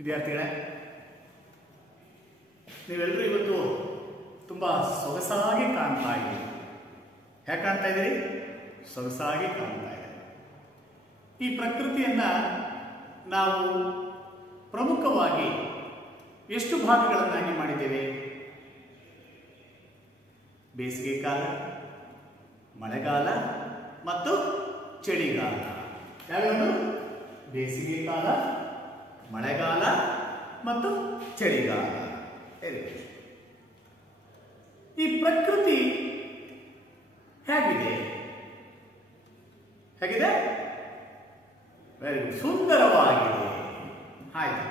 ವಿದ್ಯಾರ್ಥಿಗಳೇ, ನೀವೆಲ್ಲರೂ ಇವತ್ತು ತುಂಬ ಸೊಗಸಾಗಿ ಕಾಣ್ತಾ ಇದ್ದೀರಿ. ಯಾಕೆ ಕಾಣ್ತಾ ಇದ್ದೀರಿ? ಸೊಗಸಾಗಿ ಕಾಣ್ತಾ ಇದೆ. ಈ ಪ್ರಕೃತಿಯನ್ನ ನಾವು ಪ್ರಮುಖವಾಗಿ ಎಷ್ಟು ಭಾಗಗಳನ್ನಾಗಿ ಮಾಡಿದ್ದೇವೆ? ಬೇಸಿಗೆ ಕಾಲ, ಮಳೆಗಾಲ ಮತ್ತು ಚಳಿಗಾಲ. ಯಾವ್ಯಾವುದು? ಬೇಸಿಗೆ ಕಾಲ, ಮಳೆಗಾಲ ಮತ್ತು ಚಳಿಗಾಲ. ಈ ಪ್ರಕೃತಿ ಹೇಗಿದೆ? ಹೇಗಿದೆ? ವೆರಿ ಗುಡ್, ಸುಂದರವಾಗಿದೆ. ಆಯ್ತು,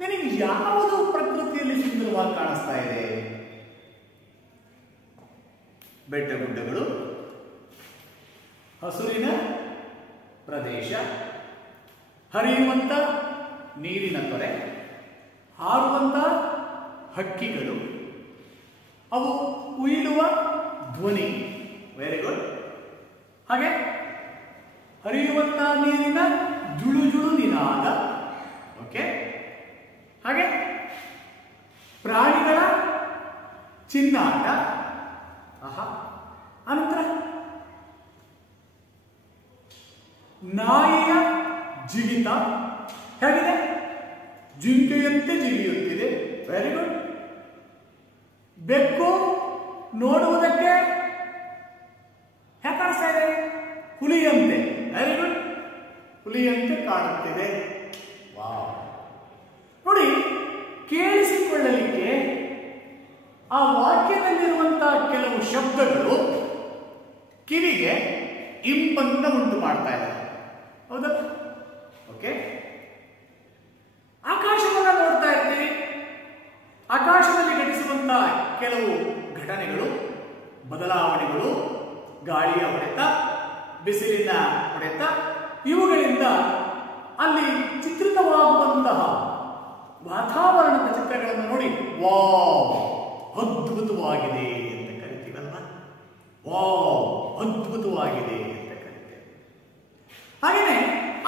ನಿನಗೆ ಯಾವುದು ಪ್ರಕೃತಿಯಲ್ಲಿ ಸುಂದರವಾಗಿ ಕಾಣಿಸ್ತಾ ಇದೆ? ಬೆಟ್ಟ ಗುಡ್ಡಗಳು, ಹಸುರಿನ ಪ್ರದೇಶ, ಹರಿಯುವಂತ ನೀರಿನ ತೊರೆ, ಹಾರುವಂತ ಹಕ್ಕಿಗಳು, ಅವು ಉಯಿಲುವ ಧ್ವನಿ. Very good. ಹಾಗೆ ಹರಿಯುವಂತ ನೀರಿನ ಜುಳು ಜುಳು ನಿನಾದ. ಓಕೆ. ಹಾಗೆ ಪ್ರಾಣಿಗಳ ಚಿನ್ನಾಟ. ಆಹಾ. ಅನಂತರ ನಾಯಿಯ ಜಿಗಿತ ಹೇಗಿದೆ? ಜಿಂಕೆಯಂತೆ ಜಿಗಿಯುತ್ತಿದೆ. Very good. ಬೆಕ್ಕು ನೋಡುವುದಕ್ಕೆ ಹೇಗೆ ಕಾಣಿಸ್ತಾ ಇದೆ? ಹುಲಿಯಂತೆ. ವೆರಿ ಗುಡ್, ಹುಲಿಯಂತೆ ಕಾಣುತ್ತಿದೆ. ವಾವ್. ನೋಡಿ, ಕೇಳಿಸಿಕೊಳ್ಳಲಿಕ್ಕೆ ಆ ವಾಕ್ಯದಲ್ಲಿರುವಂತಹ ಕೆಲವು ಶಬ್ದಗಳು ಕಿವಿಗೆ ಇಂಪನ್ನ ಉಂಟು ಮಾಡ್ತಾ ಇದೆ. ಹೌದಾ? ಓಕೆ. ಆಕಾಶವನ್ನ ನೋಡ್ತಾ ಇರ್ತೀವಿ. ಆಕಾಶದಲ್ಲಿ ಘಟಿಸುವಂತಹ ಕೆಲವು ಘಟನೆಗಳು, ಬದಲಾವಣೆಗಳು, ಗಾಳಿಯ ಹೊಡೆತ, ಬಿಸಿಲಿನ ಹೊಡೆತ, ಇವುಗಳಿಂದ ಅಲ್ಲಿ ಚಿತ್ರಿತವಾಗುವಂತಹ ವಾತಾವರಣದ ಚಿತ್ರಗಳನ್ನು ನೋಡಿ ವಾವ್ ಅದ್ಭುತವಾಗಿದೆ ಅಂತ ಕರಿತೀವಲ್ಲ. ವಾವ್ ಅದ್ಭುತವಾಗಿದೆ ಅಂತ ಕರಿತೇವೆ. ಹಾಗೆಯೇ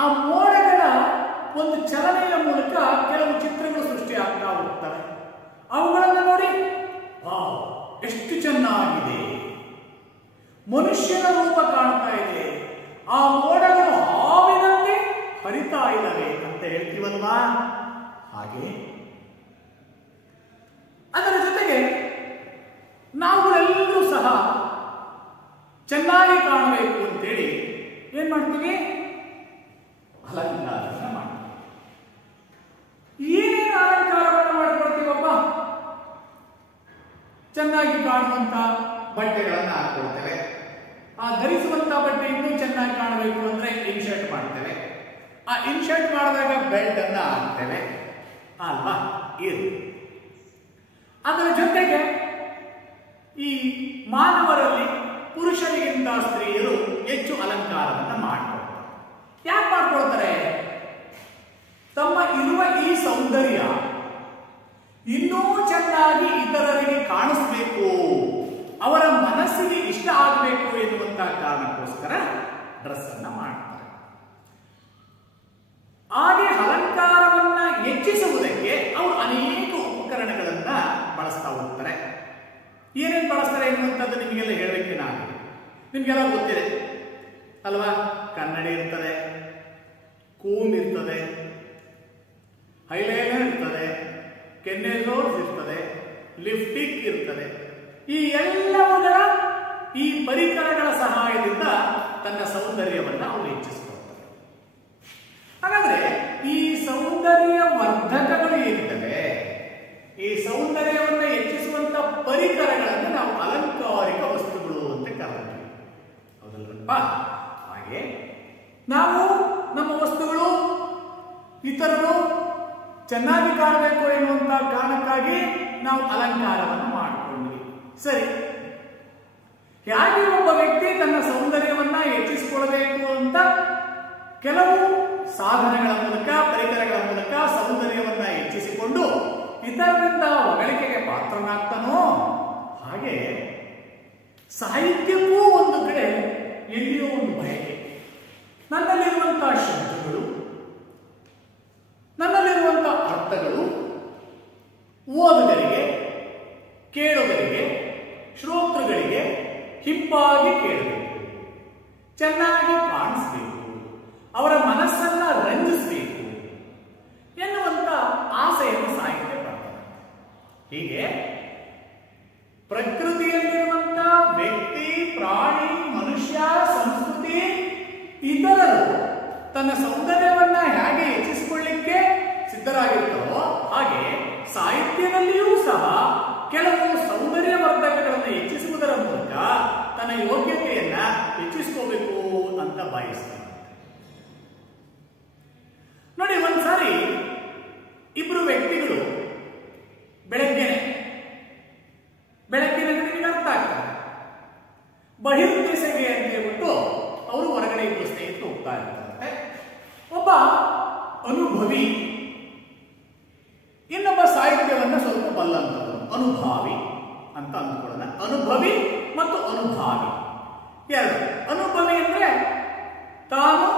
ಆ ಮೋಡಗಳ ಒಂದು ಚಲನೆಯ ಮೂಲಕ ಕೆಲವು ಚಿತ್ರಗಳು ಸೃಷ್ಟಿಯಾಗ್ತಾ ಹೋಗ್ತವೆ. ಅವುಗಳನ್ನು ನೋಡಿ ವಾವ್ ಎಷ್ಟು ಚೆನ್ನಾಗಿದೆ, ಮನುಷ್ಯನ ರೂಪ ಕಾಣ್ತಾ ಇದೆ, ಆ ಮೋಡಗಳು ಹಾವಿನಂತೆ ಹರಿತಾ ಇದ್ದಾವೆ ಅಂತ ಹೇಳ್ತೀವಲ್ವಾ. ಹಾಗೆ ಅದರ ಜೊತೆಗೆ ನಾವುಗಳೆಲ್ಲರೂ ಸಹ ಚೆನ್ನಾಗಿ ಕಾಣಬೇಕು ಅಂತೇಳಿ ಏನ್ ಮಾಡ್ತೀವಿ? ಅಲಂಕಾರವನ್ನು ಮಾಡ್ತೀವಿ. ಏನೇನು ಅಲಂಕಾರವನ್ನು ಮಾಡ್ಕೊಳ್ತೀವಪ್ಪ? ಚೆನ್ನಾಗಿ ಕಾಣುವಂತ ಬಟ್ಟೆಗಳನ್ನು ಹಾಕೊಳ್ತೇವೆ. ಆ ಧರಿಸುವಂತ ಬಟ್ಟೆ ಇನ್ನೂ ಚೆನ್ನಾಗಿ ಕಾಣಬೇಕು ಅಂದ್ರೆ ಇನ್ಶರ್ಟ್ ಮಾಡ್ತೇವೆ. ಆ ಇನ್ಶರ್ಟ್ ಮಾಡಿದಾಗ ಬೆಲ್ಟ್ ಅನ್ನ ಹಾಕ್ತೇವೆ ಅಲ್ವಾ? ಇದು ಅದರ ಜೊತೆಗೆ ಈ ಮಾನವರಲ್ಲಿ ಪುರುಷರಿಗಿಂತ ಸ್ತ್ರೀಯರು ಹೆಚ್ಚು ಅಲಂಕಾರವನ್ನು ಮಾಡ್ಕೊಳ್ತಾರೆ. ಯಾಕೆ ಮಾಡ್ಕೊಳ್ತಾರೆ? ತಮ್ಮ ಇರುವ ಈ ಸೌಂದರ್ಯ ಇನ್ನೂ ಚೆನ್ನಾಗಿ ಇತರರಿಗೆ ಕಾಣಿಸ್ಬೇಕು, ಅವರ ಮನಸ್ಸಿಗೆ ಇಷ್ಟ ಆಗಬೇಕು ಎನ್ನುವಂತಹ ಕಾರಣಕ್ಕೋಸ್ಕರ ಡ್ರೆಸ್ ಅನ್ನ ಮಾಡ್ತಾರೆ. ಹಾಗೆ ಅಲಂಕಾರವನ್ನ ಹೆಚ್ಚಿಸುವುದಕ್ಕೆ ಅವರು ಅನೇಕ ಉಪಕರಣಗಳನ್ನ ಬಳಸ್ತಾ ಹೋಗ್ತಾರೆ. ಏನೇನು ಬಳಸ್ತಾರೆ ಎನ್ನುವಂಥದ್ದು ನಿಮಗೆಲ್ಲ ಹೇಳಲಿಕ್ಕೆ ನಾನು, ನಿಮ್ಗೆಲ್ಲ ಗೊತ್ತಿದೆ ಅಲ್ವಾ? ಕನ್ನಡಿ ಇರ್ತದೆ, ಕೂಮ್ ಇರ್ತದೆ, ಹೈಲೈನರ್ ಇರ್ತದೆ, ಕೆನ್ನೆ ರೋಸ್ ಇರ್ತದೆ, ಲಿಪ್ಸ್ಟಿಕ್ ಇರ್ತದೆ. ಈ ಎಲ್ಲವುಗಳ ಈ ಪರಿಕರಗಳ ಸಹಾಯದಿಂದ ತನ್ನ ಸೌಂದರ್ಯವನ್ನು ಅವರು ಹೆಚ್ಚಿಸಿಕೊಳ್ತಾರೆ. ಹಾಗಾದ್ರೆ ಈ ಸೌಂದರ್ಯ ವರ್ಧಕಗಳು ಏನಿದ್ದಾವೆ, ಈ ಸೌಂದರ್ಯವನ್ನು ಹೆಚ್ಚಿಸುವಂತ ಪರಿಕರಗಳನ್ನು ನಾವು ಅಲಂಕಾರಿಕ ವಸ್ತುಗಳು ಅಂತ ಕರೀತೀವಿ. ಹೌದಲ್ವಪ್ಪ? ಹಾಗೆ ನಾವು ನಮ್ಮ ವಸ್ತುಗಳು ಇತರರು ಚೆನ್ನಾಗಿ ಕಾಣಬೇಕು ಎನ್ನುವಂತ ಕಾರಣಕ್ಕಾಗಿ ನಾವು ಅಲಂಕಾರವನ್ನು ಮಾಡಿಕೊಂಡ್ವಿ. ಸರಿ, ಹೇಗೆ ಒಬ್ಬ ವ್ಯಕ್ತಿ ತನ್ನ ಸೌಂದರ್ಯವನ್ನ ಹೆಚ್ಚಿಸಿಕೊಳ್ಳಬೇಕು ಅಂತ ಕೆಲವು ಸಾಧನಗಳ ಮೂಲಕ, ಪರಿಕರಗಳ ಮೂಲಕ ಸೌಂದರ್ಯವನ್ನ ಹೆಚ್ಚಿಸಿಕೊಂಡು ಇತರರಿಂದ ಹೊಗಳಿಕೆಗೆ ಪಾತ್ರನಾಗ್ತಾನೋ, ಹಾಗೆ ಸಾಹಿತ್ಯಕ್ಕೂ ಒಂದು ಕಡೆ ಎಲ್ಲಿಯೋ ಒಂದು ಬಯಕೆ. ನನ್ನಲ್ಲಿರುವಂತಹ ಶಬ್ದಗಳು, ನನ್ನಲ್ಲಿರುವಂತಹ ಅರ್ಥಗಳು ತನ್ನ ಸೌಂದರ್ಯವನ್ನ ಹೇಗೆ ಹೆಚ್ಚಿಸಿಕೊಳ್ಳಿಕ್ಕೆ ಸಿದ್ಧರಾಗಿರ್ತಾರೋ ಹಾಗೆ ಸಾಹಿತ್ಯದಲ್ಲಿಯೂ ಸಹ ಕೆಲವು ಸೌಂದರ್ಯವರ್ಧಕಗಳನ್ನು ಹೆಚ್ಚಿಸುವುದರ ಮೂಲಕ ತನ್ನ ಯೋಗ್ಯತೆಯನ್ನ ಹೆಚ್ಚಿಸ್ಕೋಬೇಕು ಅಂತ ಬಯಸ್ತಾರೆ. ನೋಡಿ, ಒಂದ್ಸಾರಿ ಇಬ್ರು ವ್ಯಕ್ತಿಗಳು ಬೆಳಗ್ಗೆ ನಿಮಗೆ ಅರ್ಥ ಆಗ್ತದೆ, ಬಹಿರ್ದೆಸೆಗೆ ಅಂತ ಹೇಳ್ಬಿಟ್ಟು ಅವರು ಹೊರಗಡೆ ಇಬ್ಬರು ಸ್ನೇಹಿತರು ಹೋಗ್ತಾ ಇರ್ತಾರೆ. ಒಬ್ಬ ಅನುಭವಿ, ಇನ್ನೊಬ್ಬ ಸಾಹಿತ್ಯವನ್ನ ಸ್ವಲ್ಪ ಬಲ್ಲಂತವರು, ಅನುಭಾವಿ ಅಂತ ಅಂದ್ಕೊಳ್ಳೋಣ. ಅನುಭವಿ ಮತ್ತು ಅನುಭಾವಿ ಎರಡು. ಅನುಭವಿ ಅಂದ್ರೆ ತಾನು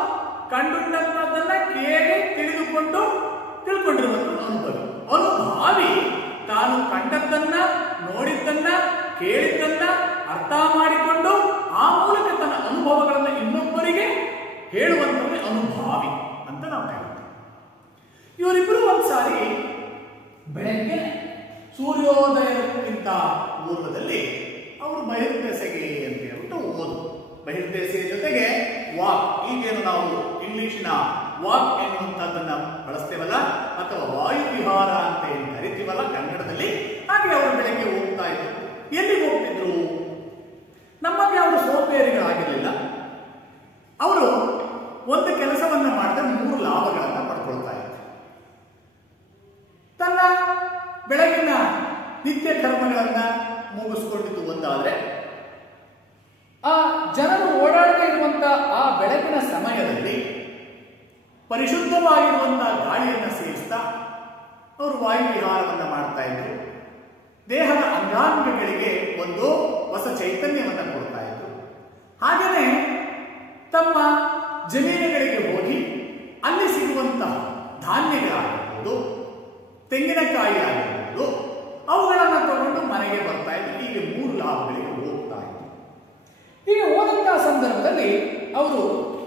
ಕಂಡುಕೊಂಡದ್ದನ್ನ ಕೇಳಿ ತಿಳ್ಕೊಂಡಿರುವಂತ ಅನುಭವಿ. ಅನುಭಾವಿ ತಾನು ಕಂಡದ್ದನ್ನ, ನೋಡಿದ್ದನ್ನ, ಕೇಳಿದ್ದನ್ನ ಅರ್ಥ ಮಾಡಿಕೊಂಡು ಆ ಮೂಲಕ ತನ್ನ ಅನುಭವಗಳನ್ನ ಇನ್ನೊಬ್ಬರಿಗೆ ಹೇಳುವಂತವೇ ಅನುಭಾವಿ ಅಂತ ನಾವು ಕರೀತೀವಿ. ಇವರಿಬ್ಬರು ಒಂದ್ಸಾರಿ ಬೆಳಗ್ಗೆ ಸೂರ್ಯೋದಯಕ್ಕಿಂತ ಪೂರ್ವದಲ್ಲಿ ಅವರು ಬಹಿರ್ದೆಸೆಗೆ ಅಂತ ಹೇಳ್ಬಿಟ್ಟು ಓದು. ಬಹಿರ್ದೆಸೆಯ ಜೊತೆಗೆ ವಾಕ್, ಈಗೇನು ನಾವು ಇಂಗ್ಲಿಷಿನ ವಾಕ್ ಎನ್ನುವಂತಹದ್ದನ್ನ ಬಳಸ್ತೇವಲ್ಲ, ಅಥವಾ ವಾಯು ವಿಹಾರ ಅಂತ ಏನು ಕರಿತೀವಲ್ಲ ಕನ್ನಡದಲ್ಲಿ, ಹಾಗೆ ಅವರು ಬೆಳಗ್ಗೆ ಹೋಗ್ತಾ ಇದ್ರು. ಎಲ್ಲಿಗೆ ಹೋಗ್ತಿದ್ರು? ನಮಗೆ ಅವರು ಸೋಂಬೇರಿಗಳಾಗಿರಲಿಲ್ಲ. ಅವರು ಒಂದು ಕೆಲಸವನ್ನ ಮಾಡಿದ್ರೆ 3 ಲಾಭಗಳನ್ನ ಪಡ್ಕೊಳ್ತಾ ಇದ್ರು. ತನ್ನ ಬೆಳಗಿನ ನಿತ್ಯ ಕರ್ಮಗಳನ್ನ ಮುಗಿಸ್ಕೊಂಡಿದ್ದು ಒಂದಾದ್ರೆ, ಆ ಜನರು ಓಡಾಡದೇ ಇರುವಂತಹ ಆ ಬೆಳಗಿನ ಸಮಯದಲ್ಲಿ ಪರಿಶುದ್ಧವಾಗಿರುವಂತಹ ಗಾಳಿಯನ್ನು ಸೇವಿಸ್ತಾ ಅವರು ವಾಯು ವಿಹಾರವನ್ನ ಮಾಡ್ತಾ ಇದ್ರು. ದೇಹದ ಅಂಗಾಂಗಗಳಿಗೆ ಒಂದು ಹೊಸ ಚೈತನ್ಯವನ್ನು ಕೊಡ್ತಾ ಇದ್ರು. ಹಾಗೆಯೇ ತಮ್ಮ ಜಮೀನುಗಳಿಗೆ ಹೋಗಿ ಅಲ್ಲಿ ಸಿಗುವಂತಹ ಧಾನ್ಯಗಳಾಗಿರ್ಬೋದು, ತೆಂಗಿನಕಾಯಿ ಆಗಿರ್ಬೋದು, ಅವುಗಳನ್ನು ತಗೊಂಡು ಮನೆಗೆ ಬರ್ತಾ ಇದ್ರು. ಹೀಗೆ 3 ಲಾಭಗಳಿಗೆ ಹೋಗ್ತಾ ಇದ್ರು. ಹೀಗೆ ಹೋದಂತಹ ಸಂದರ್ಭದಲ್ಲಿ ಅವರು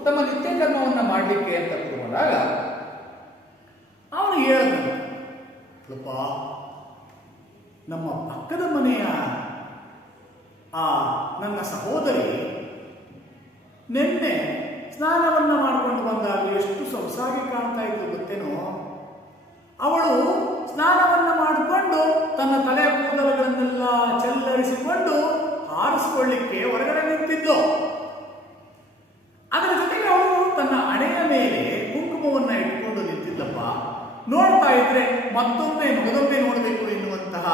ತಮ್ಮ ನಿತ್ಯ ಕರ್ಮವನ್ನು ಮಾಡಲಿಕ್ಕೆ ಅಂತ ಕೂತ್ಕೊಂಡಾಗ ಅವನು ಹೇಳಿದ, ನಮ್ಮ ಪಕ್ಕದ ಮನೆಯ ನನ್ನ ಸಹೋದರಿ ನಿನ್ನೆ ಸ್ನಾನವನ್ನ ಮಾಡಿಕೊಂಡು ಬಂದಾಗ ಎಷ್ಟು ಸೊಗಸಾಗಿ ಕಾಣ್ತಾ ಇತ್ತು ಗೊತ್ತೇನೋ. ಅವಳು ಸ್ನಾನವನ್ನ ಮಾಡಿಕೊಂಡು ತನ್ನ ತಲೆ ಕೂದಲುಗಳನ್ನೆಲ್ಲ ಚೆಲ್ಲರಿಸಿಕೊಂಡು ಹಾರಿಸಿಕೊಳ್ಳಿಕ್ಕೆ ಹೊರಗಡೆ ನಿಂತಿದ್ದು. ಅದರ ಜೊತೆಗೆ ಅವಳು ತನ್ನ ಹಣೆಯ ಮೇಲೆ ಕುಂಕುಮವನ್ನ ಇಟ್ಕೊಂಡು ನಿಂತಿದ್ದಪ್ಪ. ನೋಡ್ತಾ ಇದ್ರೆ ಮತ್ತೊಮ್ಮೆ ನೋಡಬೇಕು ಎನ್ನುವಂತಹ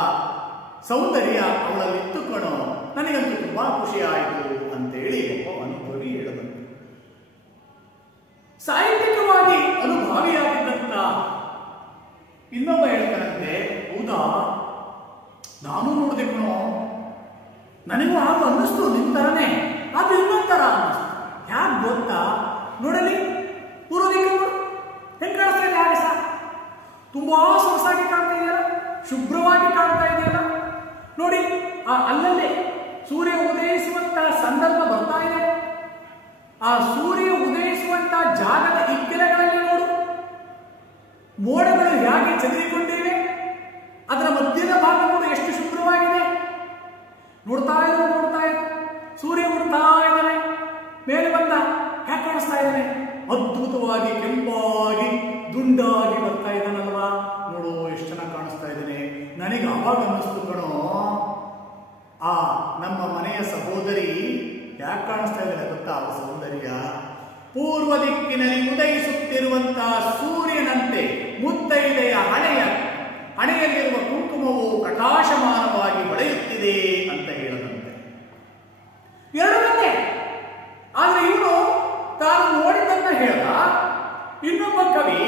ಸೌಂದರ್ಯ ಅವಳಲ್ಲಿ ಇತ್ತುಕಣೋ, ನನಗಂತೂ ತುಂಬಾ ಖುಷಿ ಆಯಿತು ಅಂತೇಳಿ ಒಬ್ಬ ಅನುಭವಿ ಹೇಳದಂತೆ. ಸಾಹಿತ್ಯಿಕವಾಗಿ ಅನುಭಾವಿಯಾಗಿದ್ದಂತ ಇನ್ನೊಬ್ಬ ಹೇಳ್ತಾನಂತೆ, ಹೌದಾ, ನಾನು ನೋಡಿದೆ ಕಣೋ, ನನಗೂ ಆಗ ಅನ್ನಿಸ್ತು ನಿಂತರನೇ, ಅದು ಇನ್ನೊಂದರ ಅನ್ನಿಸ್ತು. ಯಾಕೆ ಗೊತ್ತಾ? ನೋಡಲಿ, ಪೂರ್ವದಿಕ್ಕು ಹೆಂಗ್ ಕಾಣಿಸ್ತಾ ಇದೆ ಆಕಾಶ, ತುಂಬಾ ಸೊಗಸಾಗಿ ಕಾಣ್ತಾ ಇದೆಯಲ್ಲ, ಶುಭ್ರವಾಗಿ ಕಾಣ್ತಾ ಇದೆಯಲ್ಲ. ನೋಡಿ, ಅಲ್ಲಲ್ಲೇ ಸೂರ್ಯ ಉದಯಿಸುವಂತಹ ಸಂದರ್ಭ ಬರ್ತಾ ಇದೆ. ಆ ಸೂರ್ಯ ಉದಯಿಸುವಂತಹ ಜಾಗದ ಇಕ್ಕೆಲೆಗಳಲ್ಲಿ ನೋಡು, ಮೋಡಗಳು ಹೇಗೆ ಚದುರಿಕೊಂಡಿವೆ, ಅದರ ಮಧ್ಯದ ಭಾಗ ನೋಡು ಎಷ್ಟು ಶುಭ್ರವಾಗಿದೆ. ನೋಡ್ತಾ ಇದ್ರು ಸೂರ್ಯ ಉಡ್ತಾ ಇದ್ದಾನೆ, ಮೇಲೆ ಬಂದ ಹೇಗೆ ಕಾಣಿಸ್ತಾ ಇದ್ದಾನೆ, ಅದ್ಭುತವಾಗಿ ಕೆಂಪಾಗಿ ದುಂಡಾಗಿ ಬರ್ತಾ ಇದ್ದಾನಲ್ವಾ. ನೋಡು ಎಷ್ಟು ಚೆನ್ನಾಗಿ ಕಾಣಿಸ್ತಾ ಇದ್ದಾನೆ. ನನಗೆ ಅವಾಗ ಅನ್ನಿಸ್ತು ಕಣೋ, ನಮ್ಮ ಮನೆಯ ಸಹೋದರಿ ಯಾಕೆ ಕಾಣಿಸ್ತಾ ಇದ್ದಾನೆ ಗೊತ್ತಾ? ಆ ಸೌಂದರ್ಯ ಪೂರ್ವ ದಿಕ್ಕಿನಲ್ಲಿ ಉದಯಿಸುತ್ತಿರುವಂತಹ ಸೂರ್ಯನಂತೆ ಮುತ್ತೈದೆಯ ಹಣೆಯಲ್ಲಿರುವ ಕುಂಕುಮವು ಪ್ರಕಾಶಮಾನವಾಗಿ ಹೊಳೆಯುತ್ತಿದೆ ಅಂತ ಹೇಳದಂತೆ. ಎರಡರಂತೆ. ಆದ್ರೆ ಇವನು ತಾನು ನೋಡಿದ್ದನ್ನ ಹೇಳ್ದ. ಇನ್ನೊಬ್ಬ ಕವಿ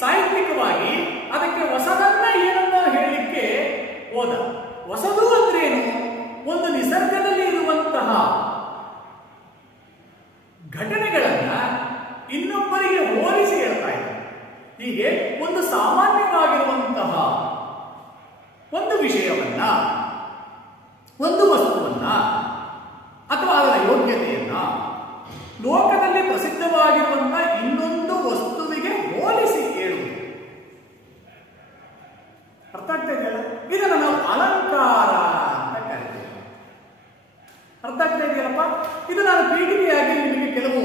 ಸಾಹಿತ್ಯಿಕವಾಗಿ ಅದಕ್ಕೆ ಹೊಸದನ್ನ ಏನನ್ನ ಹೇಳಲಿಕ್ಕೆ ಹೋದ. ಹೊಸದು ಅಂದ್ರೇನು? ಒಂದು ನಿಸರ್ಗದಲ್ಲಿ ಇರುವಂತಹ ಘಟನೆಗಳನ್ನ ಇನ್ನೊಬ್ಬರಿಗೆ ಹೋಲಿಸಿ ಹೇಳ್ತಾ ಇದ್ದಾರೆ. ಹೀಗೆ ಒಂದು ಸಾಮಾನ್ಯವಾಗಿರುವಂತಹ ಒಂದು ವಿಷಯವನ್ನ, ಒಂದು ವಸ್ತುವನ್ನ ಅಥವಾ ಅದರ ಯೋಗ್ಯತೆಯನ್ನ ಲೋಕದಲ್ಲಿ ಪ್ರಸಿದ್ಧವಾಗಿರುವಂತಹ ಇನ್ನೊಂದು ವಸ್ತುವಿಗೆ ಹೋಲಿಸಿ ಹೇಳುವುದು. ಅರ್ಥ ಆಗ್ತಾ ಇದೆಯಲ್ಲ? ಇದನ್ನು ನಾವು ಅಲಂಕಾರ ಅಂತ ಕರಿತೇವೆ. ಅರ್ಥ ಆಗ್ತಾ ಇದೆಯಲ್ಲಪ್ಪ? ಇದು ನಾನು ಪೀಠಿಕೆಯಾಗಿ ನಿಮಗೆ ಕೆಲವು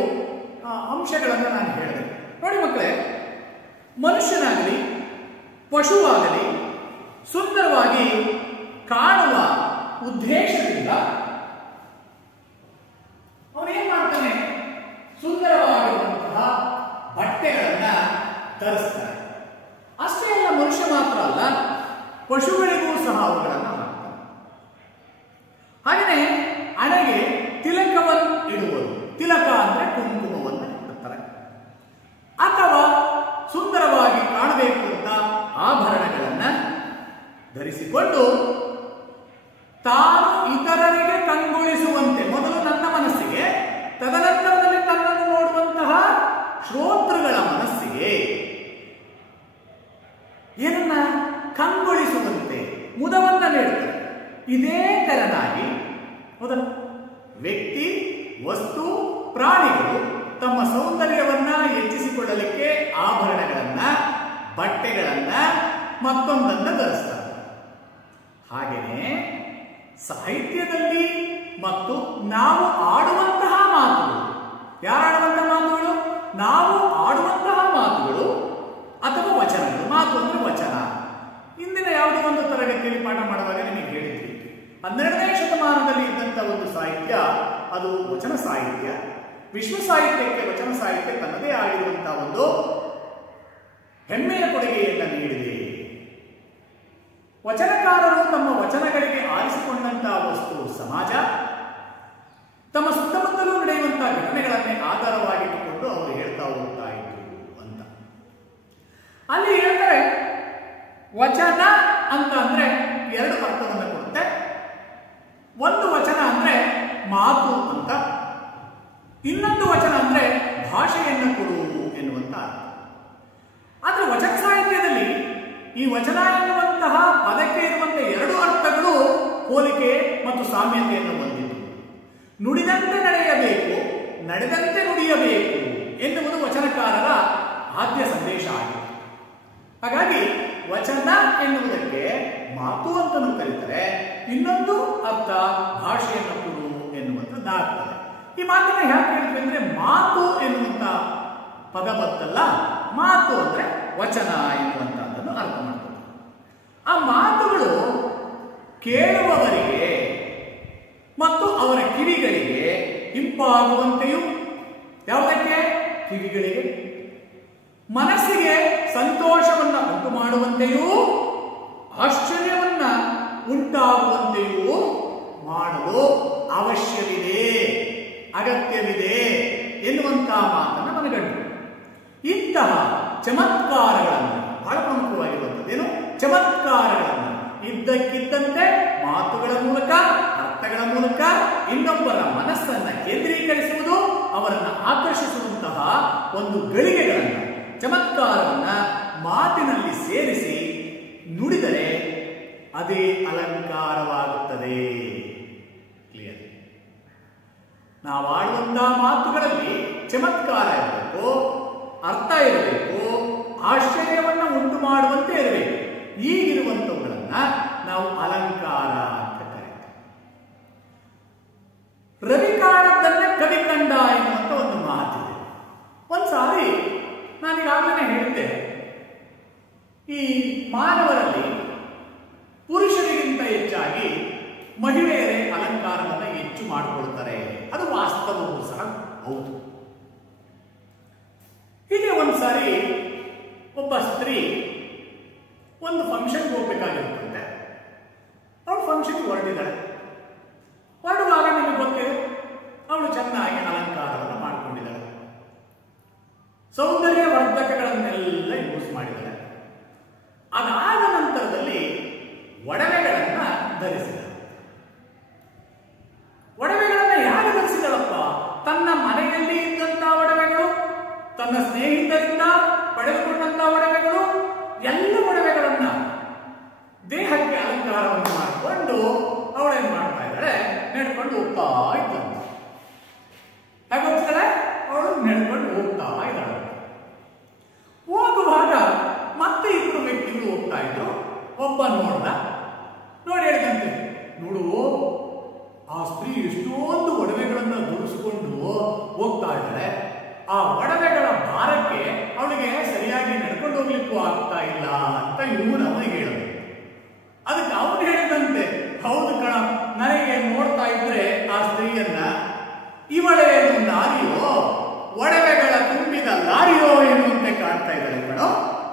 ಅಂಶಗಳನ್ನು ನಾನು ಹೇಳಿದೆ. ಮನುಷ್ಯನಾಗಲಿ ಪಶುವಾಗಲಿ ಸುಂದರವಾಗಿ ಕಾಣುವ ಉದ್ದೇಶದಿಂದ ಅವನೇನ್ ಮಾಡ್ತಾನೆ, ಸುಂದರವಾಗಿರುವಂತಹ ಬಟ್ಟೆಗಳನ್ನ ಧರಿಸ್ತಾನೆ. ಅಷ್ಟೇ ಅಲ್ಲ, ಮನುಷ್ಯ ಮಾತ್ರ ಅಲ್ಲ, ಪಶುಗಳಿಗೂ ಸಹ ಅವುಗಳನ್ನು ಹಾಕ್ತಾನೆ. ಹಾಗೆಯೇ ಹಣೆಗೆ ತಿಲಕವನ್ನು ಇಡುವುದು. ತಿಲಕ ಅಂದ್ರೆ ಕುಂಕುಮವನ್ನು ಇಡುತ್ತಾರೆ. ಅಥವಾ ಸುಂದರವಾಗಿ ಕಾಣಬೇಕು ಅಂತ ಆಭರಣಗಳನ್ನ ಧರಿಸಿಕೊಂಡು ತಾನು ಇತರರಿಗೆ ಕಂಗೊಳಿಸುವಂತೆ, ಮೊದಲು ನನ್ನ ಮನಸ್ಸಿಗೆ, ತದನಂತರದಲ್ಲಿ ತನ್ನನ್ನು ನೋಡುವಂತಹ ಶ್ರೋತೃಗಳ ಮನಸ್ಸಿಗೆ ಏನನ್ನ ಕಂಗೊಳಿಸುವಂತೆ ಮುದವನ್ನ ನೀಡುತ್ತದೆ. ಇದೇ ತೆರನಾಗಿ ಮೊದಲು ವ್ಯಕ್ತಿ, ವಸ್ತು, ಪ್ರಾಣಿಗಳು ತಮ್ಮ ಸೌಂದರ್ಯವನ್ನ ಹೆಚ್ಚಿಸಿಕೊಳ್ಳಲಿಕ್ಕೆ ಆಭರಣಗಳನ್ನ, ಬಟ್ಟೆಗಳನ್ನ, ಮತ್ತೊಂದನ್ನ ಧರಿಸ್ತಾರೆ. ಹಾಗೆಯೇ ಸಾಹಿತ್ಯದಲ್ಲಿ ಮತ್ತು ನಾವು ಆಡುವಂತಹ ಮಾತುಗಳು, ಯಾರಾಡುವಂತಹ ಮಾತುಗಳು? ನಾವು ಆಡುವಂತಹ ಮಾತುಗಳು ಅಥವಾ ವಚನಗಳು. ಮಾತು ಅಂದ್ರೆ ವಚನ. ಇಂದಿನ ಯಾವುದೋ ಒಂದು ತರಗತಿಯಲ್ಲಿ ಪಾಠ ಮಾಡುವಾಗ ನಿಮಗೆ ಹೇಳಿದ್ವಿ, 12ನೇ ಶತಮಾನದಲ್ಲಿ ಇದ್ದಂತಹ ಒಂದು ಸಾಹಿತ್ಯ ಅದು ವಚನ ಸಾಹಿತ್ಯ. ವಿಶ್ವ ಸಾಹಿತ್ಯಕ್ಕೆ ವಚನ ಸಾಹಿತ್ಯ ತನ್ನದೇ ಆಗಿರುವಂತಹ ಒಂದು ಹೆಮ್ಮೆಯ ಕೊಡುಗೆಯನ್ನು ನೀಡಿದೆ. ವಚನಕಾರರು ತಮ್ಮ ವಚನಗಳಿಗೆ ಆರಿಸಿಕೊಂಡಂತಹ ವಸ್ತು ಸಮಾಜ, ತಮ್ಮ ಸುತ್ತಮುತ್ತಲೂ ನಡೆಯುವಂತಹ ಘಟನೆಗಳನ್ನೇ ಆಧಾರವಾಗಿಟ್ಟುಕೊಂಡು ಅವರು ಹೇಳ್ತಾ ಹೋಗ್ತಾ ಇದ್ರು ಅಂತ. ಅಲ್ಲಿ ಹೇಳ್ತಾರೆ, ವಚನ ಅಂತ ಅಂದ್ರೆ ಎರಡು ಅರ್ಥವನ್ನು ಕೊಡುತ್ತೆ. ಒಂದು ವಚನ ಅಂದ್ರೆ ಮಾತು ಅಂತ, ಇನ್ನೊಂದು ವಚನ ಅಂದ್ರೆ ಭಾಷೆಯನ್ನು ಕೊಡು ಎನ್ನುವಂತ ಅರ್ಥ. ಆದ್ರೆ ವಚನ ಸಾಹಿತ್ಯದಲ್ಲಿ ಈ ವಚನ ಎನ್ನುವಂತಹ ಪದಕ್ಕೆ ಇರುವಂತಹ ಎರಡು ಅರ್ಥಗಳು ಹೋಲಿಕೆ ಮತ್ತು ಸಾಮ್ಯತೆಯನ್ನು ಹೊಂದಿದ್ದು. ನುಡಿದಂತೆ ನಡೆಯಬೇಕು, ನಡೆದಂತೆ ನುಡಿಯಬೇಕು ಎನ್ನುವುದು ವಚನಕಾರರ ಆದ್ಯ ಸಂದೇಶ ಆಗಿದೆ. ಹಾಗಾಗಿ ವಚನ ಎನ್ನುವುದಕ್ಕೆ ಮಾತು ಅಂತಲೂ ಕರೀತಾರೆ, ಇನ್ನೊಂದು ಅರ್ಥ ಭಾಷೆಯನ್ನು ಕೊಡು ಎನ್ನುವಂಥದ್ದಾಗ್ತದೆ. ಈ ಮಾತನ್ನ ಯಾಕೆ ಹೇಳ್ತೀವಿ ಅಂದ್ರೆ, ಮಾತು ಎನ್ನುವಂತ ಪದ ಬರ್ತಲ್ಲ, ಮಾತು ಅಂದ್ರೆ ವಚನ ಎನ್ನುವಂತಹದ್ದನ್ನು ಅರ್ಥ ಮಾಡ್ತಾರೆ. ಆ ಮಾತುಗಳು ಕೇಳುವವರಿಗೆ ಮತ್ತು ಅವರ ಕಿವಿಗಳಿಗೆ ಇಂಪಾಗುವಂತೆಯೂ, ಯಾವುದಕ್ಕೆ? ಕಿವಿಗಳಿಗೆ, ಮನಸ್ಸಿಗೆ ಸಂತೋಷವನ್ನ ಉಂಟು ಮಾಡುವಂತೆಯೂ ಆಶ್ಚರ್ಯವನ್ನ ಉಂಟಾಗುವಂತೆಯೂ ಮಾಡಲು ಅವಶ್ಯವಿದೆ, ಅಗತ್ಯವಿದೆ ಎನ್ನುವಂತಹ ಮಾತನ್ನು ಮನಗಂಡು ಇಂತಹ ಚಮತ್ಕಾರಗಳನ್ನು, ಬಹಳ ಪ್ರಮುಖವಾಗಿರುವಂಥದ್ದೇನು? ಚಮತ್ಕಾರಗಳನ್ನು ಇದ್ದಕ್ಕಿದ್ದಂತೆ ಮಾತುಗಳ ಮೂಲಕ, ಅರ್ಥಗಳ ಮೂಲಕ ಇನ್ನೊಬ್ಬರ ಮನಸ್ಸನ್ನ ಕೇಂದ್ರೀಕರಿಸುವುದು, ಅವರನ್ನು ಆಕರ್ಷಿಸುವಂತಹ ಒಂದು ಗಳಿಗೆಗಳನ್ನು, ಚಮತ್ಕಾರವನ್ನ ಮಾತಿನಲ್ಲಿ ಸೇರಿಸಿ ನುಡಿದರೆ ಅದೇ ಅಲಂಕಾರವಾಗುತ್ತದೆ. ಕ್ಲಿಯರ್? ನಾವು ಆಡುವಂತಹ ಮಾತುಗಳಲ್ಲಿ ಚಮತ್ಕಾರ ಇರಬೇಕು, ಅರ್ಥ ಇರಬೇಕು, ಆಶ್ಚರ್ಯವನ್ನ ಉಂಟು ಮಾಡುವಂತೆ ಇರಬೇಕು. ಈಗಿರುವಂತವುಗಳನ್ನ ನಾವು ಅಲಂಕಾರ ಅಂತ ಕರೀತೀವಿ. ರವಿ ಕಾಣದ್ದನ್ನ ಕವಿ ಕಂಡ ಎನ್ನುವಂತ ಒಂದು ಮಾತಿದೆ. ಒಂದ್ಸಾರಿ ನಾನೀಗಾಗಲೇ ಹೇಳಿದ್ದೆ, ಈ ಮಾನವರಲ್ಲಿ ಪುರುಷರಿಗಿಂತ ಹೆಚ್ಚಾಗಿ ಮಹಿಳೆಯರೇ ಅಲಂಕಾರವನ್ನು ಹೆಚ್ಚು ಮಾಡಿಕೊಳ್ತಾರೆ. ಅದು ವಾಸ್ತವವೂ ಸಹ ಹೌದು. ಹೀಗೆ ಒಂದ್ಸಾರಿ ಒಬ್ಬ ಸ್ತ್ರೀ ಒಂದು ಫಂಕ್ಷನ್ಗೆ ಹೋಗ್ಬೇಕಾಗಿರುತ್ತಂತೆ. ಅವಳು ಫಂಕ್ಷನ್ಗೆ ಹೊರಟಿದ್ದಾಳೆ. ಹೊರಡುವಾಗ ನಿಮಗೆ ಗೊತ್ತಿದೆ, ಅವಳು ಚೆನ್ನಾಗಿ ಅಲಂಕಾರವನ್ನು ಮಾಡಿಕೊಂಡಿದ್ದಾಳೆ. ಸೌಂದರ್ಯ ವರ್ಧಕಗಳನ್ನೆಲ್ಲ ಯೂಸ್ ಮಾಡಿದ್ದಾಳೆ. ಅದಾದ ನಂತರದಲ್ಲಿ ಒಡವೆಗಳನ್ನ ಧರಿಸಿದ. ಒಡವೆಗಳನ್ನ ಯಾರು ಧರಿಸಿದಳಪ್ಪ? ತನ್ನ ಮನೆಯಲ್ಲಿ ಇದ್ದಂತಹ ಒಡವೆಗಳು, ತನ್ನ ಸ್ನೇಹಿತರಿಂದ ಪಡೆದುಕೊಂಡಂತಹ ಒಡವೆಗಳು, ಎಲ್ಲ ಒಡವೆಗಳನ್ನ ದೇಹಕ್ಕೆ ಅಲಂಕಾರವನ್ನು ಮಾಡಿಕೊಂಡು ಅವಳ ಇವನು ಅವನಿಗೆ ಹೇಳಬೇಕು. ಅದಕ್ಕೆ ಅವನು ಹೇಳಿದಂತೆ, ಹೌದು ಕಣ, ನನಗೆ ನೋಡ್ತಾ ಇದ್ರೆ ಆ ಸ್ತ್ರೀಯನ್ನ ಇವಳೇನು ನಾರಿಯೋ, ಒಡವೆಗಳ ತುಂಬಿದ ಲಾರಿಯೋ ಎನ್ನುವಂತೆ ಕಾಣ್ತಾ ಇದ್ದಾಳೆ ಕಣೋ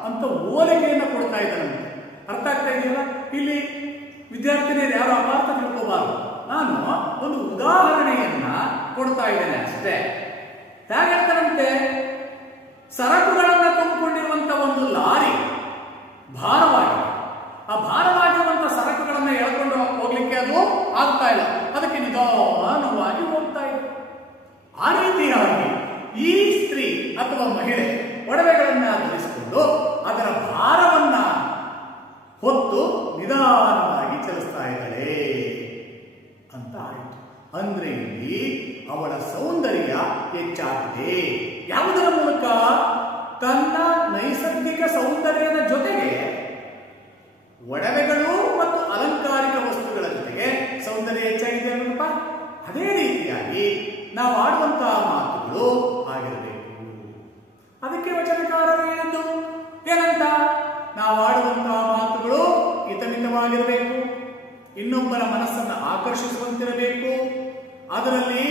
ಅಂತ ಹೋಲಿಕೆಯನ್ನು ಕೊಡ್ತಾ ಇದ್ದಾನಂತೆ. ಅರ್ಥ ಆಗ್ತಾ ಇದೆಯಲ್ಲ? ಇಲ್ಲಿ ವಿದ್ಯಾರ್ಥಿನಿಯರು ಯಾರು ಅಪಾರ್ಥ ತಿಳ್ಕೋಬಾರದು. ನಾನು ಒಂದು ಉದಾಹರಣೆಯನ್ನ ಕೊಡ್ತಾ ಇದ್ದೇನೆ ಅಷ್ಟೇ. ಹೇಗಿರ್ತಾರಂತೆ, ಸರಕುಗಳನ್ನ ತುಂಬಿಕೊಂಡಿರುವಂತ ಒಂದು ಲಾರಿ ಭಾರವಾಗಿದೆ. ಆ ಭಾರವಾಗಿರುವಂತ ಸರಕುಗಳನ್ನ ಎಳ್ಕೊಂಡು ಹೋಗ್ಲಿಕ್ಕೆ ಅದು ಆಗ್ತಾ ಇಲ್ಲ. ಅದಕ್ಕೆ ನಿಧಾನವಾಗಿ ಹೋಗ್ತಾ ಇದೆ. ಆ ರೀತಿಯಾಗಿ ಈ ಸ್ತ್ರೀ ಅಥವಾ ಮಹಿಳೆ ಒಡವೆಗಳನ್ನ ಧರಿಸಿಕೊಂಡು ಅದರ ಭಾರವನ್ನ ಹೊತ್ತು ನಿಧಾನವಾಗಿ ಚಲಿಸ್ತಾ ಇದ್ದಾಳೆ ಅಂತ ಆಯಿತು. ಅಂದ್ರೆ ಇಲ್ಲಿ ಅವಳ ಸೌಂದರ್ಯ ಹೆಚ್ಚಾಗಿದೆ. ಯಾವುದರ ಮೂಲಕ? ತನ್ನ ನೈಸರ್ಗಿಕ ಸೌಂದರ್ಯದ ಜೊತೆಗೆ ಒಡವೆಗಳು ಮತ್ತು ಅಲಂಕಾರಿಕ ವಸ್ತುಗಳ ಜೊತೆಗೆ ಸೌಂದರ್ಯ ಹೆಚ್ಚಾಗಿದೆ ಅಲ್ಲಪ್ಪ. ಅದೇ ರೀತಿಯಾಗಿ ನಾವು ಆಡುವಂತಹ ಮಾತುಗಳು ಆಗಿರಬೇಕು. ಅದಕ್ಕೆ ವಚನಕಾರರು ಹೇಳಿದ್ದು ಏನಂತ? ನಾವು ಆಡುವಂತಹ ಮಾತುಗಳು ಹಿತಮಿತವಾಗಿರಬೇಕು, ಇನ್ನೊಬ್ಬರ ಮನಸ್ಸನ್ನು ಆಕರ್ಷಿಸುವಂತಿರಬೇಕು, ಅದರಲ್ಲಿ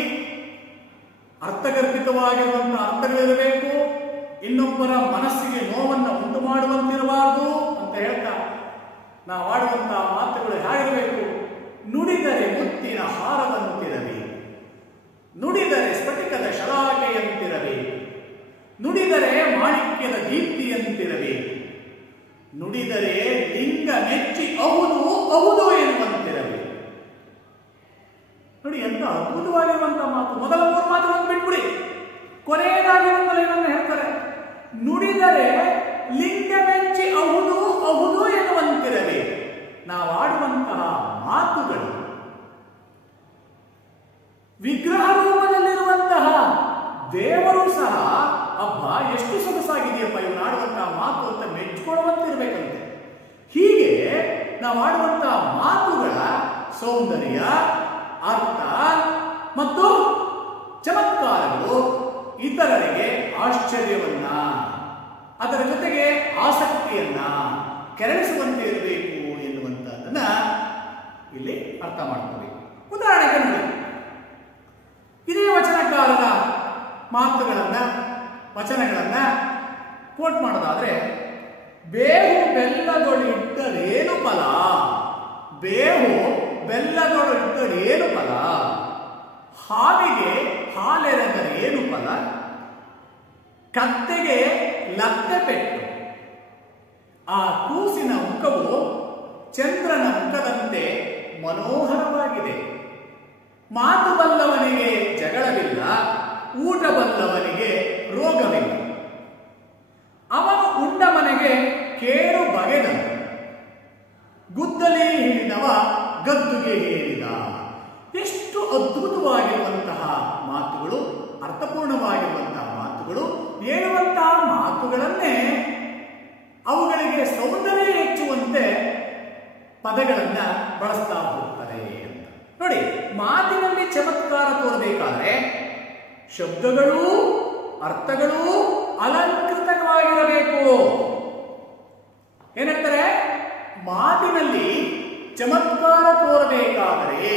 ಅರ್ಥಗರ್ಭಿತವಾಗಿರುವಂತಹ ಅರ್ಥಗಳಿರಬೇಕು, ಇನ್ನೊಬ್ಬರ ಮನಸ್ಸಿಗೆ ನೋವನ್ನು ಉಂಟು ಮಾಡುವಂತಿರಬಾರದು ಅಂತ ಹೇಳ್ತಾ ನಾವು ಆಡುವಂತಹ ಮಾತುಗಳು ಹೇಗಿರಬೇಕು? ನುಡಿದರೆ ಮುತ್ತಿನ ಹಾರದಂತಿರಬೇಕು, ನುಡಿದರೆ ಸ್ಫಟಿಕದ ಶಲಾಕೆಯಂತಿರಬೇಕು, ನುಡಿದರೆ ಮಾಣಿಕ್ಯದ ದೀಪ್ತಿಯಂತಿರಬೇಕು, ನುಡಿದರೆ ಲಿಂಗ ಮೆಚ್ಚಿ ಹೌದು ಹೌದು ಎನ್ನುವಂತಿರಬೇಕು. ನೋಡಿ, ಎಂತ ಅದ್ಭುತವಾಗಿರುವಂತಹ ಮಾತು. ಮೊದಲ 3 ಮಾತುಗಳನ್ನು ಬಿಟ್ಬಿಡಿ, ಕೊನೆಯದಾಗಿರುವಂತಹ ಏನನ್ನು ಹೇಳ್ತಾರೆ? ನುಡಿದರೆ ಲಿಂಗ ಮೆಚ್ಚಿ ಹೌದು ಹೌದು ಎನ್ನುವಂತಿರಬೇಕು. ನಾವು ಆಡುವಂತಹ ಮಾತುಗಳು ವಿಗ್ರಹ ರೂಪದಲ್ಲಿರುವಂತಹ ದೇವರು ಸಹ ಹಬ್ಬ ಎಷ್ಟು ಸೊಗಸಾಗಿದೆಯಪ್ಪ ಇವನು ಆಡುವಂತಹ ಮಾತು ಅಂತ ಮೆಚ್ಚಿಕೊಳ್ಳುವಂತಿರ್ಬೇಕಂತೆ. ಹೀಗೆ ನಾವು ಆಡುವಂತಹ ಮಾತುಗಳ ಸೌಂದರ್ಯ, ಅರ್ಥ ಮತ್ತು ಚಮತ್ಕಾರಗಳು ಇತರರಿಗೆ ಆಶ್ಚರ್ಯವನ್ನ, ಅದರ ಜೊತೆಗೆ ಆಸಕ್ತಿಯನ್ನ ಕೆರಳಿಸುವಂತೆ ಇರಬೇಕು ಎನ್ನುವಂತಹದನ್ನ ಇಲ್ಲಿ ಅರ್ಥ ಮಾಡ್ಕೋಬೇಕು. ಉದಾಹರಣೆಗೆ ನೋಡಿ, ಇದೇ ವಚನಕಾರರ ಮಾತುಗಳನ್ನ ವಚನಗಳನ್ನ ಕೋಟ್ ಮಾಡೋದಾದ್ರೆ, ಬೇವು ಬೆಲ್ಲದೊಳಿಟ್ಟರೇನು ಫಲ, ಬೇವು ಬೆಲ್ಲದೊಳಿಟ್ಟರೇನು ಫಲ, ಹಾವಿಗೆ ಹಾಲೆರೆದರೇನು ಫಲ, ಕತ್ತೆಗೆ ಲತ್ತೆ ಪೆಟ್ಟು, ಆ ಕೂಸಿನ ಮುಖವು ಚಂದ್ರನ ಮುಖದಂತೆ ಮನೋಹರವಾಗಿದೆ, ಮಾತು ಬಲ್ಲವನಿಗೆ ಜಗಳವಿಲ್ಲ, ಊಟ ಬಲ್ಲವನಿಗೆ ರೋಗವಿಲ್ಲ, ಅವನು ಉಂಡ ಮನೆಗೆ ಕೇಡು ಬಗೆದನು, ಗುದ್ದಲಿ ಹಿಡಿದವ ಗದ್ದುಗೆ ಹೇಳಿದ. ಎಷ್ಟು ಅದ್ಭುತವಾಗಿರುವಂತಹ ಮಾತುಗಳು, ಅರ್ಥಪೂರ್ಣವಾಗಿರುವಂತಹ ಮಾತುಗಳು. ಹೇಳುವಂತಹ ಮಾತುಗಳನ್ನೇ ಅವುಗಳಿಗೆ ಸೌಂದರ್ಯ ಹೆಚ್ಚುವಂತೆ ಪದಗಳನ್ನ ಬಳಸ್ತಾ ಹೋಗ್ತಾರೆ ಅಂತ ನೋಡಿ. ಮಾತಿನಲ್ಲಿ ಚಮತ್ಕಾರ ತೋರಬೇಕಾದ್ರೆ ಶಬ್ದಗಳು, ಅರ್ಥಗಳು ಅಲಂಕೃತವಾಗಿರಬೇಕು. ಏನಂತಾರೆ? ಮಾತಿನಲ್ಲಿ ಚಮತ್ಕಾರ ತೋರಬೇಕಾದರೆ,